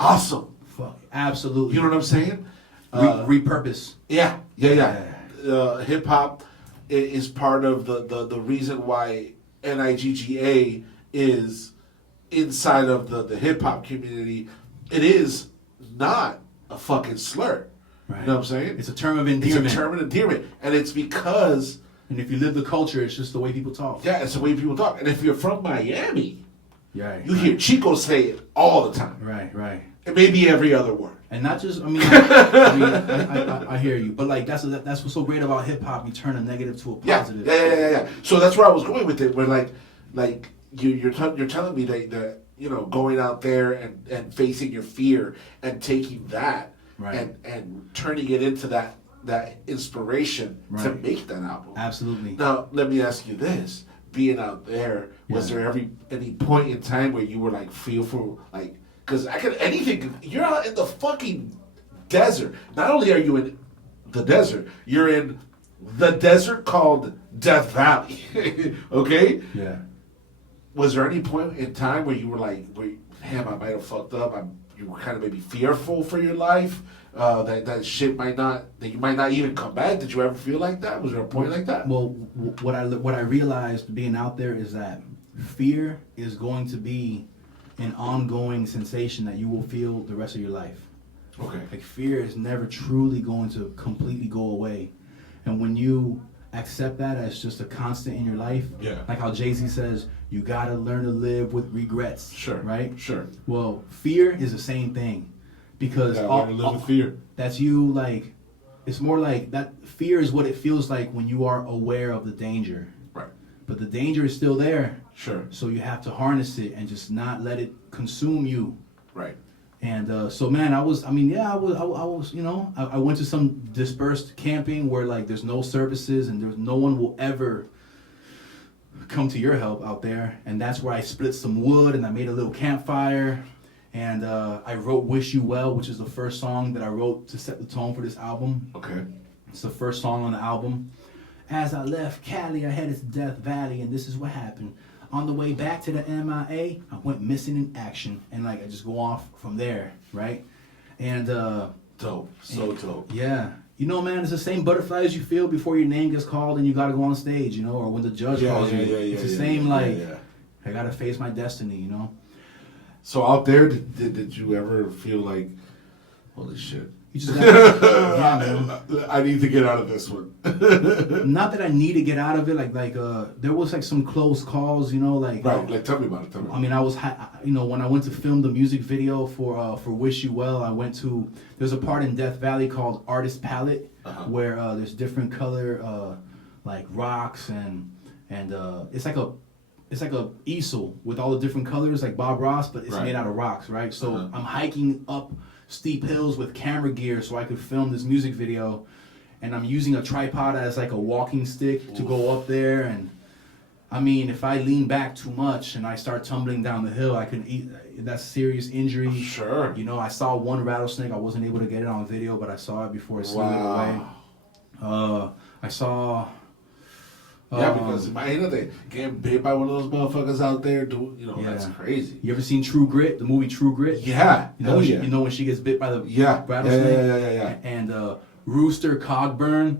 awesome. Fuck. Absolutely. You know what I'm saying? Repurpose. Yeah. Hip hop is part of the reason why NIGGA is inside of the hip hop community. It is not a fucking slur. Right. You know what I'm saying? It's a term of endearment. It's a term of endearment. And it's because... And if you live the culture, it's just the way people talk. Yeah, it's the way people talk. And if you're from Miami, you hear Chico say it all the time. Right. And maybe every other word. And not just, I hear you. But like, that's what's so great about hip hop. You turn a negative to a positive. Yeah. So that's where I was going with it. Where like you're telling me that going out there and facing your fear and taking that and turning it into that inspiration to make that album. Absolutely. Now let me ask you this: being out there, was there any point in time where you were like fearful, like? Because you're out in the fucking desert. Not only are you in the desert, you're in the desert called Death Valley. Okay? Yeah. Was there any point in time where you were like, damn, I might have fucked up? You were kind of maybe fearful for your life? That you might not even come back? Did you ever feel like that? Was there a point like that? Well, what I realized being out there is that fear is going to be an ongoing sensation that you will feel the rest of your life. Okay. Like fear is never truly going to completely go away. And when you accept that as just a constant in your life. Yeah. Like how Jay-Z says, you gotta learn to live with regrets. Sure. Right? Sure. Well, fear is the same thing. Because learn to live with fear. That's you, like, it's more like that. Fear is what it feels like when you are aware of the danger. Right. But the danger is still there. Sure. So you have to harness it and just not let it consume you. Right. And so, man, I was, you know, I went to some dispersed camping where, like, there's no services and there's no one will ever come to your help out there. And that's where I split some wood and I made a little campfire. And I wrote Wish You Well, which is the first song that I wrote to set the tone for this album. Okay. It's the first song on the album. As I left Cali, I headed to Death Valley, and this is what happened. On the way back to the MIA, I went missing in action. And, like, I just go off from there, right? And dope. So dope. Yeah. You know, man, it's the same butterflies you feel before your name gets called and you got to go on stage, you know, or when the judge calls you. It's the same, I got to face my destiny, you know? So out there, did you ever feel like, holy shit, You just gotta, I need to get out of this one? not that I need to get out of it. Like there was like some close calls, you know, like. Right. Like, tell me about it. I mean, I was, you know, when I went to film the music video for Wish You Well, I went to. There's a part in Death Valley called Artist Palette, where there's different color, like rocks and it's like a easel with all the different colors, like Bob Ross, but it's made out of rocks, right? So I'm hiking up steep hills with camera gear so I could film this music video, and I'm using a tripod as like a walking stick to go up there. And I mean, if I lean back too much and I start tumbling down the hill, I could that's serious injury. Sure. You know, I saw one rattlesnake. I wasn't able to get it on video, but I saw it before it slid away. I saw. Yeah, because imagínate getting bit by one of those motherfuckers out there. That's crazy. You ever seen True Grit? The movie True Grit? Yeah. You know, you know when she gets bit by the rattlesnake? Yeah. And Rooster Cogburn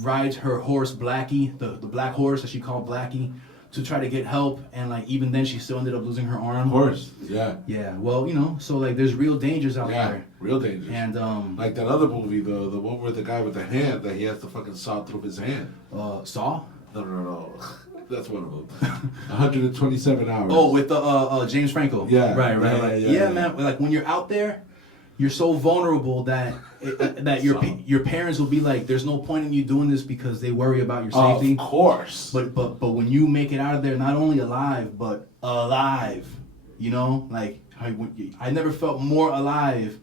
rides her horse Blackie, the black horse that she called Blackie, to try to get help. And like even then, she still ended up losing her arm. Of course. Yeah. Yeah. Well, you know, so like there's real dangers out there. Real dangers. And like that other movie, the one where the guy with the hand that he has to fucking saw through his hand. Saw? No. That's one of them. 127 hours. Oh, with the James Franco. Yeah. Right. Yeah, man. Like when you're out there, you're so vulnerable that your parents will be like, "There's no point in you doing this because they worry about your safety." Of course. But when you make it out of there, not only alive but alive, you know, like I never felt more alive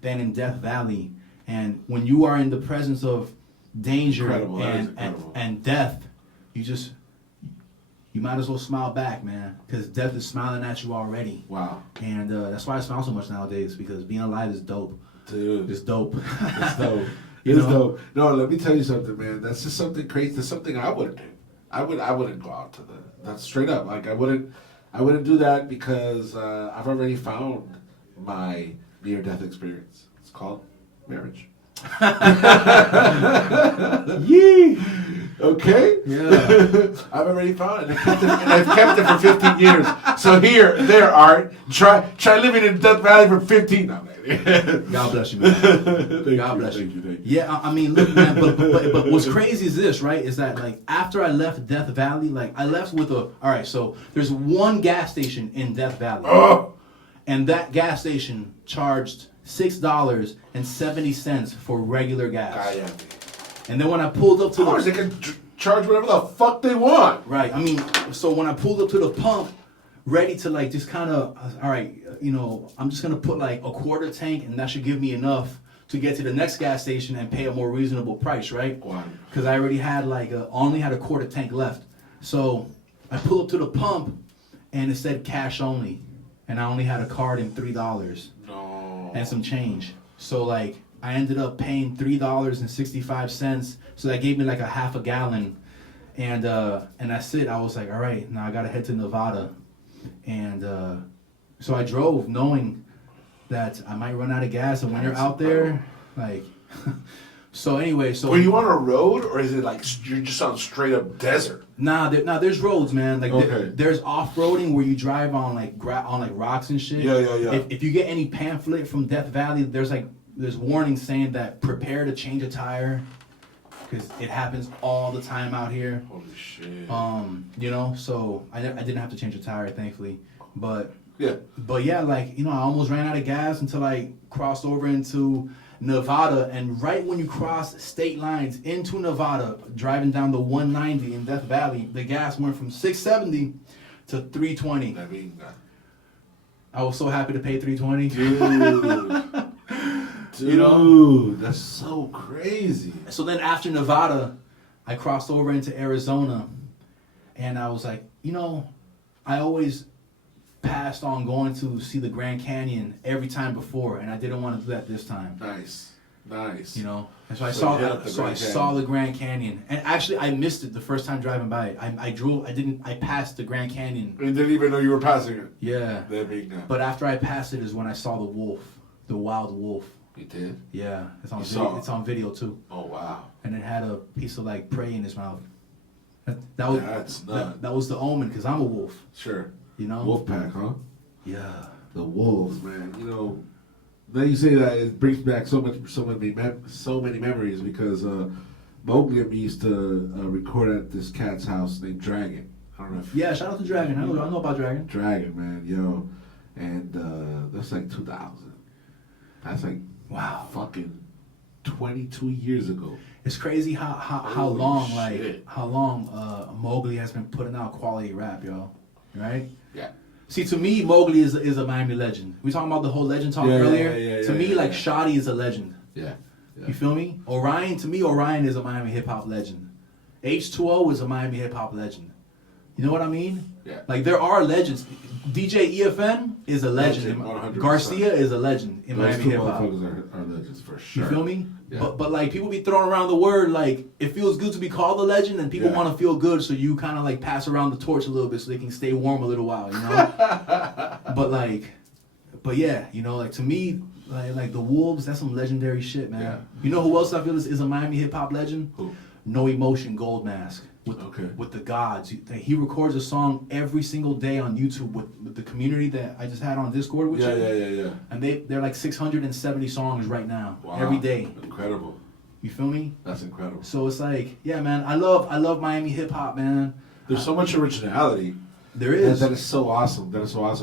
than in Death Valley. And when you are in the presence of danger and death, you might as well smile back, man, because death is smiling at you already. Wow. And that's why I smile so much nowadays, because being alive is dope. Dude. It's dope. It's dope. It's dope. No, let me tell you something, man. That's just something crazy. That's something I wouldn't do. I wouldn't go out to that's straight up. Like I wouldn't do that because I've already found my near-death experience. It's called marriage. Yee. Okay? Yeah. I've already found it. And I've kept it for 15 years. So there, Art. Try living in Death Valley for 15. No, God bless you, man. God bless you. Thank you. Yeah, I mean, look, man, but what's crazy is this, right? Is that, like, after I left Death Valley, like, I left with so there's one gas station in Death Valley. Oh. And that gas station charged $6.70 for regular gas. And then when I pulled up to of course, they can charge whatever the fuck they want. Right. I mean, so when I pulled up to the pump, ready to like just kind of, all right, you know, I'm just gonna put like a quarter tank, and that should give me enough to get to the next gas station and pay a more reasonable price, right? Because I already had only had a quarter tank left. So I pull up to the pump, and it said cash only, and I only had a card and $3 and some change. So like I ended up paying $3.65. So that gave me like a half a gallon, and that's it. I was like, all right, now I gotta head to Nevada, and so I drove knowing that I might run out of gas, and when you're out there, like. So anyway, were you on a road, or is it like you're just on straight up desert? Nah, there's roads, man. Like there's off-roading where you drive on like rocks and shit. Yeah. If you get any pamphlet from Death Valley, there's warnings saying that prepare to change a tire because it happens all the time out here. Holy shit. You know, so I didn't have to change a tire, thankfully. But Yeah. like, you know, I almost ran out of gas until I crossed over into Nevada, and right when you cross state lines into Nevada, driving down the 190 in Death Valley, the gas went from 670 to 320. I mean, I was so happy to pay 320. dude. Dude, You know? that's so crazy. So then after Nevada, I crossed over into Arizona, and I was like, you know, I always passed on going to see the Grand Canyon every time before, and I didn't want to do that this time. Nice. You know, and so I So you hit up the Grand saw the Grand Canyon, and actually I missed it the first time driving by it. I passed the Grand Canyon. You didn't even know you were passing it. Yeah. That big now. But after I passed it is when I saw the wild wolf. You did? Yeah, it's on You video. saw it? It's on video too, Oh, wow. and it had a piece of like prey in his mouth. That That's was nuts. that was the omen, because I'm a wolf. Sure. You know. Wolf pack, huh? Yeah. The wolves, man. You know, now you say that, it brings back so many memories, because Mowgli and me used to record at this cat's house named Dragon. I don't know if Yeah. Shout out to Dragon. I know about Dragon. Dragon, man, yo, and that's like 2000. That's like Wow. fucking 22 years ago. It's crazy how Holy long shit. how long Mowgli has been putting out quality rap, yo. Right? Yeah. See, to me, Mowgli is a Miami legend. We talking about the whole legend talk Yeah, earlier. yeah, To me, yeah, like yeah. Shoddy is a legend. Yeah. You feel me? Orion is a Miami hip hop legend. H2O is a Miami hip hop legend. You know what I mean? Yeah. Like, there are legends. DJ EFN is a legend. Legend, 100%. Garcia is a legend in Those Miami two hip hop. motherfuckers are legends for sure. You feel me? Yeah. But like, people be throwing around the word, like, it feels good to be called a legend, and people Yeah. want to feel good, so you kind of like pass around the torch a little bit so they can stay warm a little while, you know? but yeah, you know, like, to me, like the Wolves, that's some legendary shit, man. Yeah. You know who else I feel is a Miami hip hop legend? Who? No Emotion Gold Mask. Okay. With the gods. He records a song every single day on YouTube with the community that I just had on Discord with you. Yeah. And they're like 670 songs right now. Wow. Every day. Incredible. You feel me? That's incredible. So it's like, yeah, man, I love Miami hip hop, man. There's so much originality. There is. That is so awesome.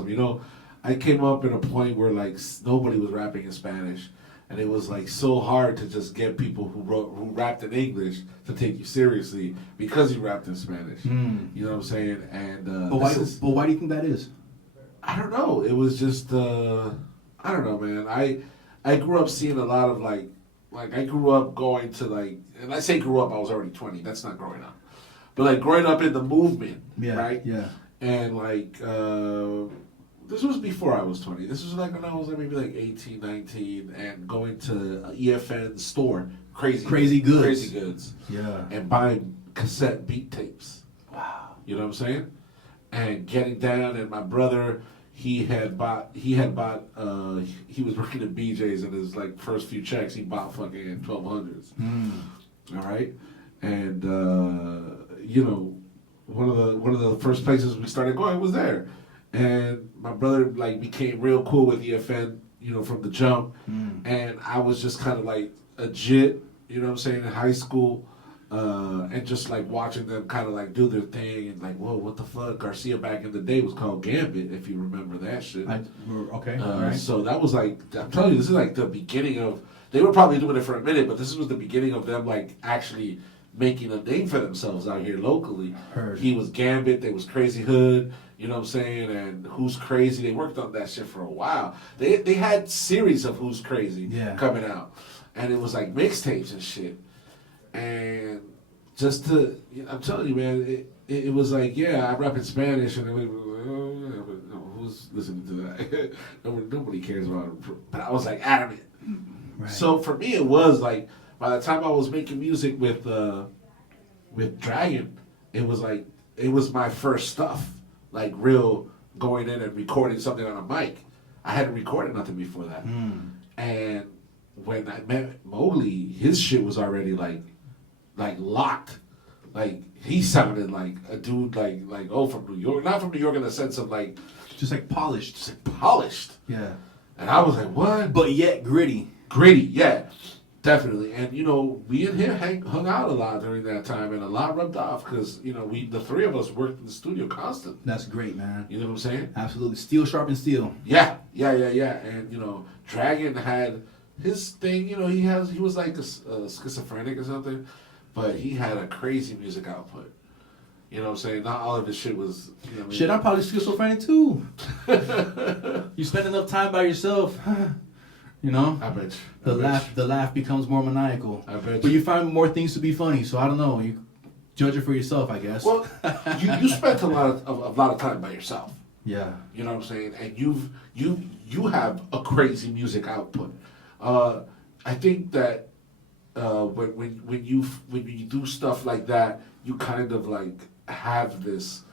You know, I came up at a point where like nobody was rapping in Spanish, and it was like so hard to just get people who rapped in English to take you seriously because you rapped in Spanish. You know what I'm saying? And But why do you think that is? I don't know. It was just I don't know, man. I grew up seeing a lot of like I grew up going to like, and I say grew up, I was already 20. That's not growing up. But like growing up in the movement, Yeah. right? Yeah. And like this was before I was 20. This was like when I was like maybe like 18, 19, and going to EFN store, Crazy Goods, Yeah. and buying cassette beat tapes. Wow. You know what I'm saying? And getting down, and my brother, he was working at BJ's, and his like first few checks, he bought fucking 1200s. All right, and you know, one of the first places we started going was there, and my brother like became real cool with EFN, you know, from the jump, and I was just kind of like a jit, you know what I'm saying, in high school. And just like watching them kind of like do their thing and like, whoa, what the fuck? Garcia back in the day was called Gambit, if you remember that shit. Okay. All right. So that was like, I'm telling you, this is like the beginning of, they were probably doing it for a minute, but this was the beginning of them like actually making a name for themselves out here locally. Heard. He was Gambit, they was Crazy Hood, you know what I'm saying, and Who's Crazy. They worked on that shit for a while. They had series of Who's Crazy coming out, and it was like mixtapes and shit. And just to, I'm telling you, man, it was like, yeah, I rap in Spanish, and who's listening to that? Nobody cares about it. But I was like adamant. Right. So for me, it was like, by the time I was making music with Dragon, it was like, it was my first stuff, like real going in and recording something on a mic. I hadn't recorded nothing before that. And when I met Mowgli, his shit was already like locked. Like he sounded like a dude like from New York, not from New York in the sense of like just like polished. just like polished. Yeah. And I was like, what? But yet gritty. Gritty, yeah. Definitely, and you know, we in here hung out a lot during that time, and a lot rubbed off because you know the three of us worked in the studio constantly. That's great, man. You know what I'm saying? Absolutely, steel sharpens steel. Yeah, and you know, Dragon had his thing. You know, he was like a schizophrenic or something, but he had a crazy music output. You know what I'm saying? Not all of his shit was. You know what I mean? Shit, I'm probably schizophrenic too. You spend enough time by yourself. You know, I bet you. The laugh becomes more maniacal. I bet you. But you find more things to be funny. So I don't know. You judge it for yourself, I guess. Well, you spent a lot of time by yourself. Yeah. You know what I'm saying? And you have a crazy music output. I think that when you do stuff like that, you kind of like have this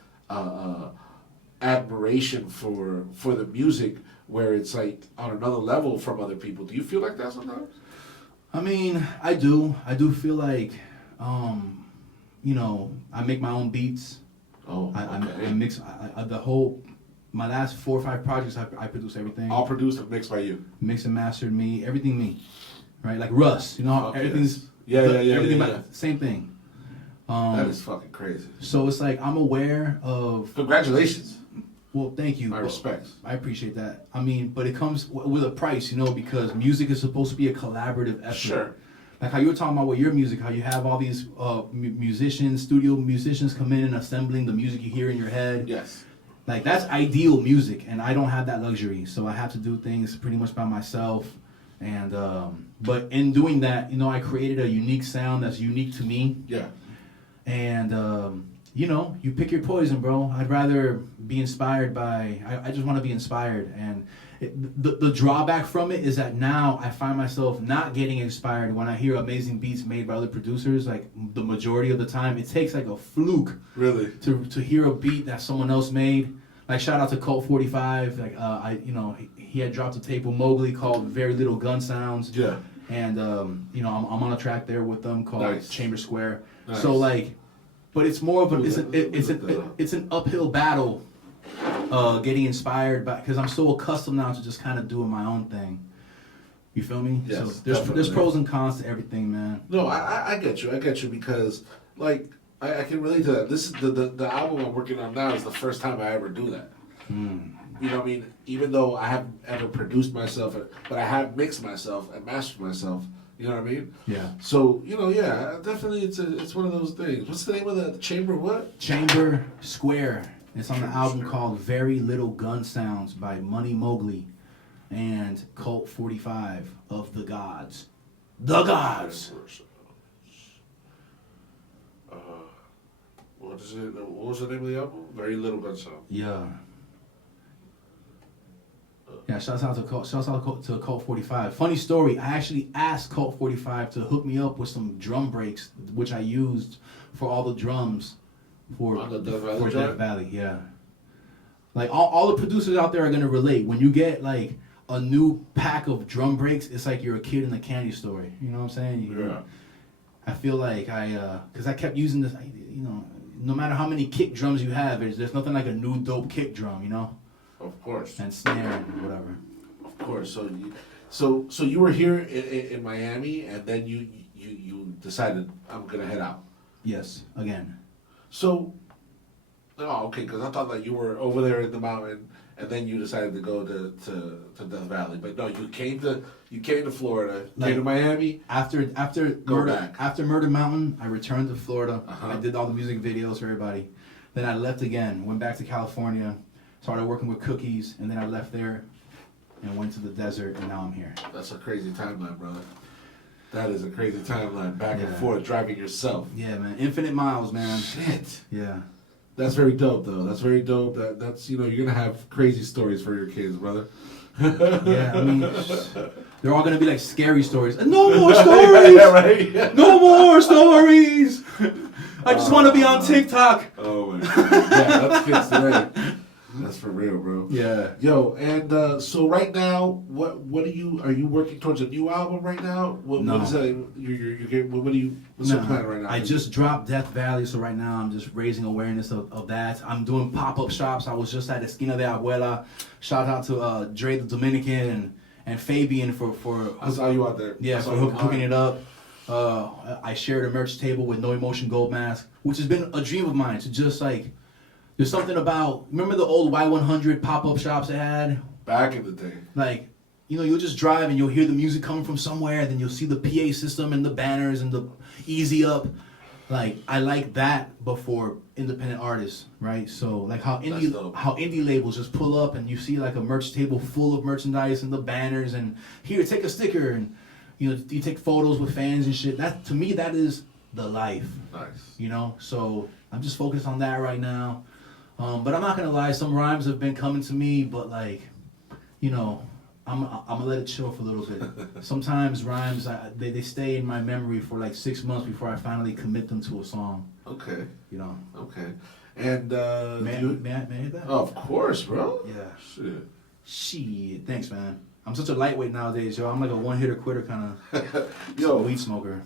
admiration for the music, where it's like on another level from other people. Do you feel like that sometimes? I mean, I do. I do feel like, you know, I make my own beats. Oh, okay. I mix my last 4 or 5 projects. I produce everything. All produced and mixed by you. Mix and mastered me. Everything me. Right, like Russ. You know, Okay. everything's Yeah. same thing. That is fucking crazy. So it's like I'm aware of. Congratulations. Well, thank you. My respects. I appreciate that. I mean, but it comes with a price, you know, because music is supposed to be a collaborative effort. Sure. Like how you were talking about with your music, how you have all these studio musicians come in and assembling the music you hear in your head. Yes. Like that's ideal music, and I don't have that luxury, so I have to do things pretty much by myself. And but in doing that, you know, I created a unique sound that's unique to me. Yeah. And you know, you pick your poison, bro. I'd rather be inspired by. I just want to be inspired, and the drawback from it is that now I find myself not getting inspired when I hear amazing beats made by other producers. Like the majority of the time, it takes like a fluke. Really. To hear a beat that someone else made. Like shout out to Colt 45. Like he had dropped a tape with Mowgli called "Very Little Gun Sounds." Yeah. And you know, I'm on a track there with them called Nice. Chamber Square. Nice. So like. But it's more of Ooh, it's an uphill battle, getting inspired by, because I'm so accustomed now to just kind of doing my own thing. You feel me? Yes, so there's definitely. pros and cons to everything, man. No, I get you because like I can relate to that. This is the album I'm working on now is the first time I ever do that. Mm. You know what I mean? Even though I haven't ever produced myself, but I have mixed myself and mastered myself. You know what I mean? Yeah. So, you know, yeah, definitely it's one of those things. What's the name of the chamber? What? Chamber Square. It's on the album called Very Little Gun Sounds by Money Mowgli and Colt 45 of the Gods. The Gods! What is it? What was the name of the album? Very Little Gun Sound. Yeah. Yeah, shouts out to Colt 45. Funny story, I actually asked Colt 45 to hook me up with some drum breaks, which I used for all the drums for Death Valley. Yeah. Like all the producers out there are gonna relate. When you get like a new pack of drum breaks, it's like you're a kid in a candy store. You know what I'm saying? Yeah. I feel like because I kept using this, you know, no matter how many kick drums you have, there's nothing like a new dope kick drum, you know? Of course. And snare and whatever. Of course. So you were here in Miami, and then you decided I'm gonna head out. Yes, again. So, oh, okay, because I thought that you were over there in the mountain, and then you decided to go to Death Valley. But no, you came to Florida, came to Miami. After Murder Mountain, I returned to Florida. Uh-huh. I did all the music videos for everybody. Then I left again, went back to California, started working with Cookies, and then I left there and went to the desert, and now I'm here. That's a crazy timeline, brother. That is a crazy timeline, back and Yeah. forth, driving yourself. Yeah, man. Infinite miles, man. Shit. Yeah. That's very dope, though. That's very dope. That's you're gonna have crazy stories for your kids, brother. Yeah, I mean, they're all going to be like scary stories. No more stories! Yeah, right? No more stories! I just want to be on TikTok. Oh, my God. Yeah, that's kids today. That's for real, bro. Yeah. Yo, and so right now, what are you working towards a new album right now? What is that? What's your plan right now? I just dropped Death Valley, so right now I'm just raising awareness of that. I'm doing pop-up shops. I was just at Esquina de Abuela. Shout out to Dre the Dominican and Fabian for I saw you out there. yeah, for hooking it up. I shared a merch table with No Emotion Gold Mask, which has been a dream of mine to just like. There's something about, remember the old Y100 pop-up shops they had? Back in the day. Like, you know, you'll just drive and you'll hear the music coming from somewhere, then you'll see the PA system and the banners and the Easy Up. Like, I like that, but for independent artists, right? So, like how indie labels just pull up and you see like a merch table full of merchandise and the banners and here, take a sticker, and you know, you take photos with fans and shit. That, to me, that is the life. Nice. You know, so I'm just focused on that right now. But I'm not gonna lie, some rhymes have been coming to me, but like, you know, I'm gonna let it chill for a little bit. Sometimes rhymes, they stay in my memory for like 6 months before I finally commit them to a song. Okay. You know. Okay. And may I hit that? Oh, of course, bro. Yeah. Shit. Thanks, man. I'm such a lightweight nowadays, yo. I'm like a one-hitter quitter kind of weed smoker.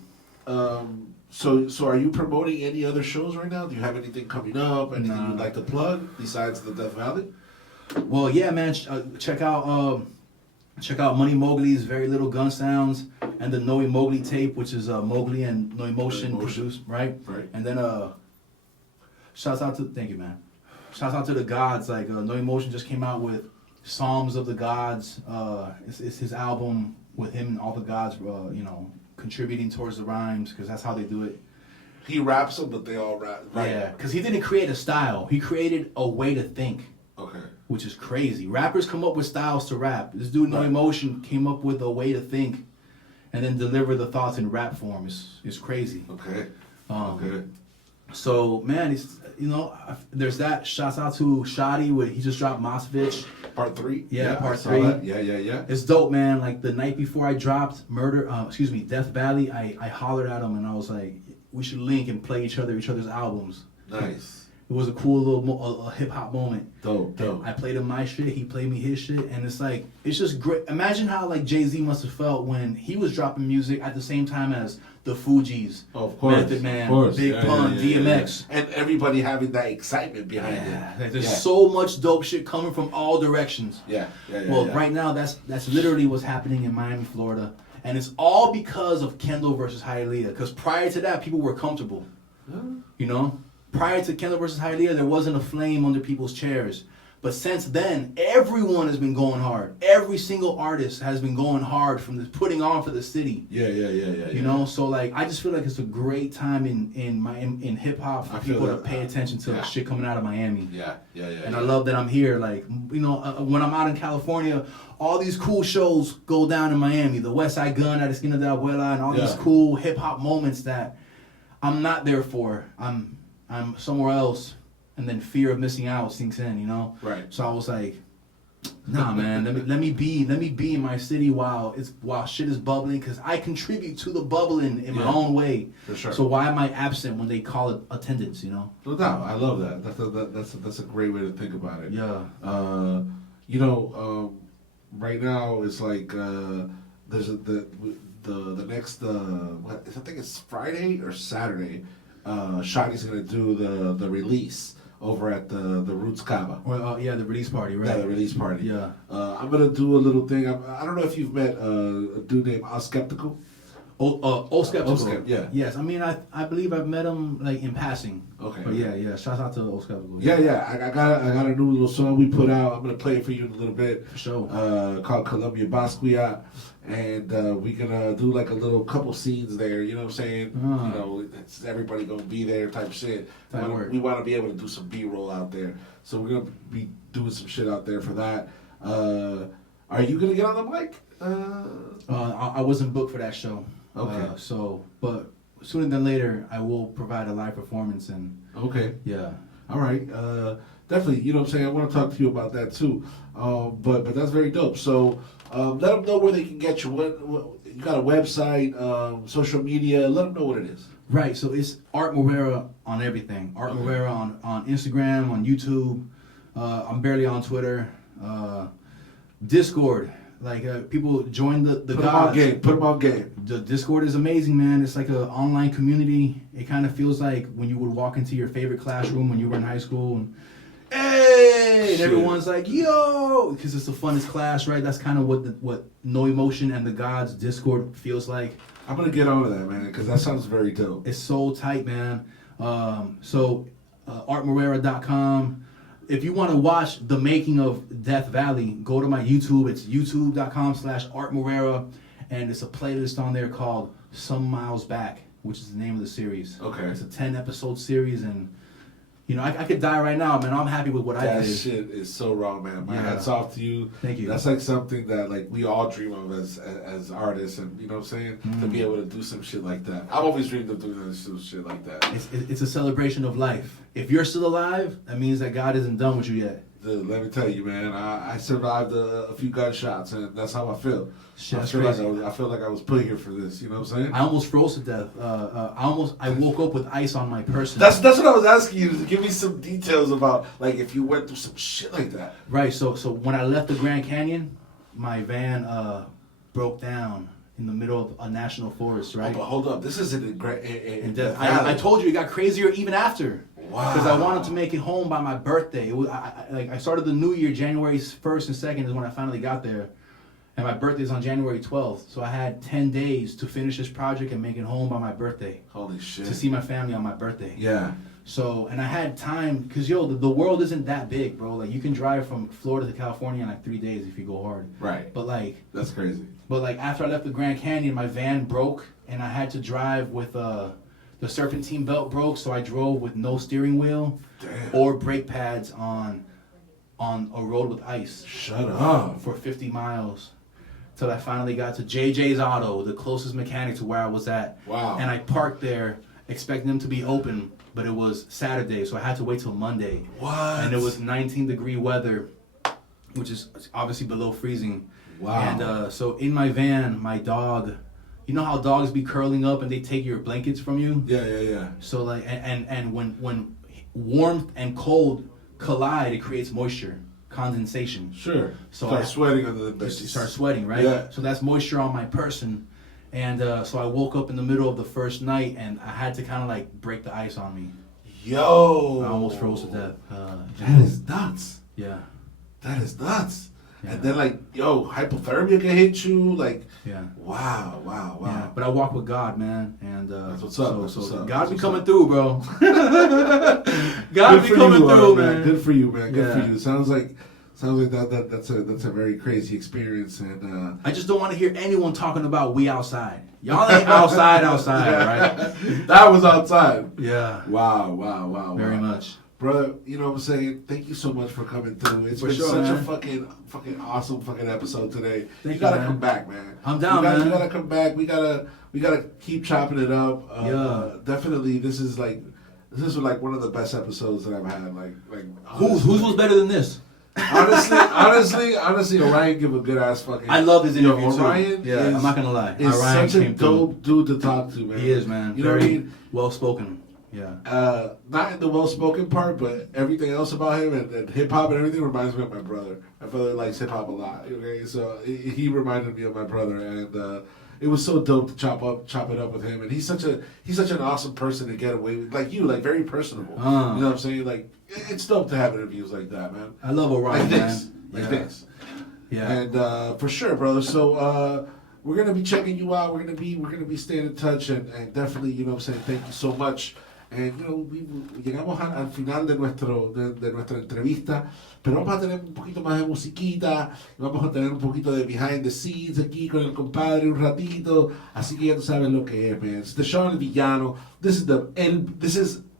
So are you promoting any other shows right now? Do you have anything coming up? Anything you'd like to plug besides the Death Valley? Well, yeah, man. Check out Money Mowgli's Very Little Gun Sounds and the Noe Mowgli tape, which is Mowgli and No Emotion produced, right? Right. And then shouts out to thank you, man. Shouts out to the gods. Like No Emotion just came out with Psalms of the Gods. It's his album with him and all the gods. You know, contributing towards the rhymes, because that's how they do it. He raps them, but they all rap. Right? Yeah, because he didn't create a style. He created a way to think. Okay. Which is crazy. Rappers come up with styles to rap. This dude, No Emotion, came up with a way to think and then deliver the thoughts in rap form. It's crazy. Okay. Okay. So, man, it's, you know, there's that. Shouts out to Shadi. He just dropped Mosvich. Part 3? Yeah, part 3. Yeah. It's dope, man. Like, the night before I dropped Death Valley, I hollered at him and I was like, we should link and play each other's albums. Nice. It was a cool little hip-hop moment. Dope. I played him my shit, he played me his shit, and it's like, it's just great. Imagine how like Jay-Z must have felt when he was dropping music at the same time as the Fugees, of course, Method Man, Big Pun, DMX. And everybody having that excitement behind it. Like, there's so much dope shit coming from all directions. Well, right now, that's literally what's happening in Miami, Florida. And it's all because of Kendall versus Hialeah. Because prior to that, people were comfortable. You know? Prior to Kendall versus Hialeah, there wasn't a flame under people's chairs. But since then, everyone has been going hard. Every single artist has been going hard from putting on for the city. Yeah. You know, so like, I just feel like it's a great time in hip hop for people to pay attention to shit coming out of Miami. Yeah. And I love that I'm here. Like, you know, when I'm out in California, all these cool shows go down in Miami. The West Side Gun at Esquina de Abuela, and all these cool hip hop moments that I'm not there for. I'm somewhere else, and then fear of missing out sinks in, you know? Right. So I was like, nah, man, let me be in my city while shit is bubbling, because I contribute to the bubbling in my own way. For sure. So why am I absent when they call it attendance, you know? No doubt. I love that. That's a great way to think about it. Yeah. You know, right now it's like there's the next I think it's Friday or Saturday. Shotty's gonna do the release over at the Roots Cava. The release party, right? Yeah, the release party. Yeah. I'm gonna do a little thing. I don't know if you've met a dude named Skeptical. Skeptical. Yeah. Yes, I mean I believe I've met him like in passing. Okay. But yeah. Shout out to Skeptical. Yeah. I got a new little song we put out. I'm gonna play it for you in a little bit. For sure. Called Columbia Basquiat. And we're gonna do like a little couple scenes there, you know what I'm saying? You know, it's everybody gonna be there type shit. We want to be able to do some B-roll out there, so we're gonna be doing some shit out there for that. Are you gonna get on the mic? I wasn't booked for that show. Okay. But sooner than later, I will provide a live performance and. Okay. Yeah. All right. Definitely. You know what I'm saying? I want to talk to you about that too. But that's very dope. So. Let them know where they can get you. What you got a website, social media. Let them know what it is. Right. So it's ART MORERA on everything. ART MORERA on Instagram, on YouTube. I'm barely on Twitter. Discord. Like people join the Put them on game. The Discord is amazing, man. It's like an online community. It kind of feels like when you would walk into your favorite classroom when you were in high school. And, hey, day, and everyone's like, yo, because it's the funnest class, right? That's kind of what No Emotion and the Gods Discord feels like. I'm gonna get on to that, man, because that sounds very dope. It's so tight, man. ARTMORERA.com. If you want to watch the making of Death Valley, go to my YouTube. It's youtube.com/Art Morera, and it's a playlist on there called Some Miles Back, which is the name of the series. Okay. It's a 10-episode series, and you know, I could die right now, man. I'm happy with what I did. That shit is so wrong, man. My hats off to you. Thank you. That's like something that like we all dream of as artists, and you know what I'm saying? To be able to do some shit like that. I've always dreamed of doing some shit like that. It's a celebration of life. If you're still alive, that means that God isn't done with you yet. Dude, let me tell you, man. I survived a few gunshots, and that's how I feel. Shit, I feel like I was put here for this. You know what I'm saying? I almost froze to death. I woke up with ice on my person. That's what I was asking you, to give me some details about, like, if you went through some shit like that. Right. So when I left the Grand Canyon, my van broke down in the middle of a national forest. Right. Oh, but hold up, this isn't in Death I told you it got crazier even after. Wow. Because I wanted to make it home by my birthday. It was, I started the new year January 1st and 2nd is when I finally got there. And my birthday is on January 12th. So I had 10 days to finish this project and make it home by my birthday. Holy shit. To see my family on my birthday. Yeah. So, and I had time, because, the world isn't that big, bro. Like, you can drive from Florida to California in, like, 3 days if you go hard. Right. But, like... That's crazy. But, like, after I left the Grand Canyon, my van broke, and I had to drive with, the serpentine belt broke, so I drove with no steering wheel. Damn. Or brake pads on a road with ice. Shut up. For 50 miles. Till I finally got to JJ's Auto, the closest mechanic to where I was at. Wow. And I parked there, expecting them to be open, but it was Saturday, so I had to wait till Monday. What? And it was 19-degree weather, which is obviously below freezing. Wow. And so in my van, my dog, you know how dogs be curling up and they take your blankets from you? Yeah. So like, and when warmth and cold collide, it creates moisture. Condensation. Sure. So start sweating under the bed. You start sweating, right? Yeah. So that's moisture on my person. And so I woke up in the middle of the first night and I had to kind of like break the ice on me. Yo. I almost froze to death. That is nuts. Yeah. That is nuts. Yeah. And then like, hypothermia can hit you. Like, yeah. Wow. Yeah. But I walk with God, man. And that's what's up. God be coming through, bro. God be coming through, man. Good for you, man. Good Yeah. for you. Sounds like that's a very crazy experience, and I just don't want to hear anyone talking about we outside. Y'all ain't outside, right? That was outside. Yeah. Wow. Very much. Brother, you know what I'm saying? Thank you so much for coming through. It's been such a fucking awesome fucking episode today. You gotta come back, man. I'm down, man. You gotta come back. We gotta keep chopping it up. Definitely, this is like one of the best episodes that I've had. Like whose was better than this? honestly, Orion give a good ass fucking. I love his interview too. Orion, I'm not gonna lie. Is Orion such a dope dude to talk to, man. He is, man. You know what I mean? Well spoken. Yeah. Not in the well spoken part, but everything else about him and hip hop and everything reminds me of my brother. My brother likes hip hop a lot. Okay, so he reminded me of my brother, and it was so dope to chop it up with him. And he's such an awesome person to get away with, like very personable. You know what I'm saying? Like, it's dope to have interviews like that, man. I love Orion, like this. Yeah. And for sure, brother. So we're gonna be checking you out. We're gonna be staying in touch, and definitely, you know what I'm saying, thank you so much. And llegamos al final de nuestra entrevista, pero vamos a tener un poquito más de musiquita, vamos a tener un poquito de behind the scenes aquí con el compadre un ratito, así que ya tú sabes lo que es, man. It's D'shon El Villano.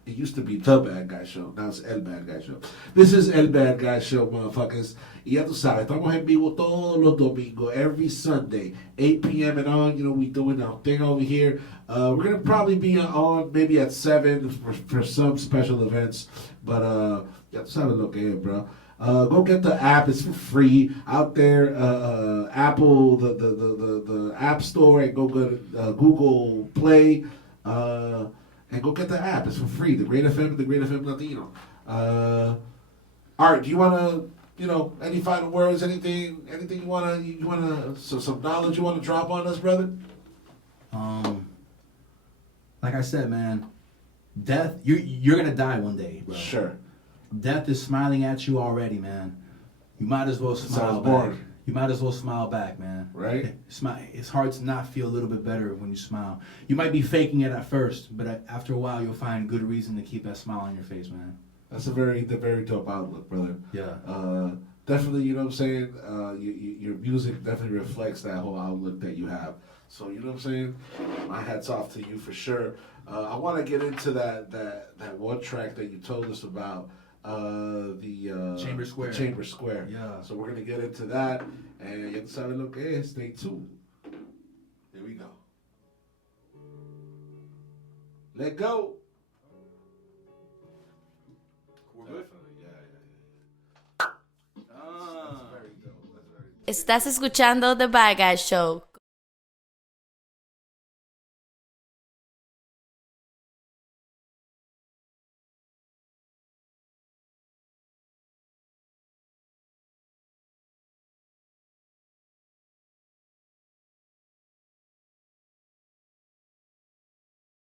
It used to be The Bad Guy Show. Now it's El Bad Guy Show. This is El Bad Guy Show, motherfuckers. Y ya tú sabes, estamos en vivo todos los domingos, every Sunday, 8 p.m. and on. You know, we doing our thing over here. We're going to probably be on maybe at 7 for some special events. But ya tú sabes lo que es, bro. Go get the app. It's for free out there. Apple, the App Store, and go to Google Play. And go get the app. It's for free. The Great FM, the Great FM Latino. Art, do you want to, any final words, anything you want to, some knowledge you want to drop on us, brother? Like I said, man, death, you're going to die one day, bro. Sure. death is smiling at you already, man. You might as well smile back. born. You might as well smile back, man. Right? It's hard to not feel a little bit better when you smile. You might be faking it at first, but after a while, you'll find good reason to keep that smile on your face, man. That's a very dope outlook, brother. Yeah. Definitely, you know what I'm saying? Your music definitely reflects that whole outlook that you have. So, you know what I'm saying? My hat's off to you for sure. I want to get into that one track that you told us about, the Chamber Square. the Chamber Square. Yeah. So we're going to get into that. And ya saben lo que es. Stay tuned. Here we go. Let go. We're good? Definitely, yeah. Ah. That's very dope. That's very dope. Estás escuchando The Bad Guy Show.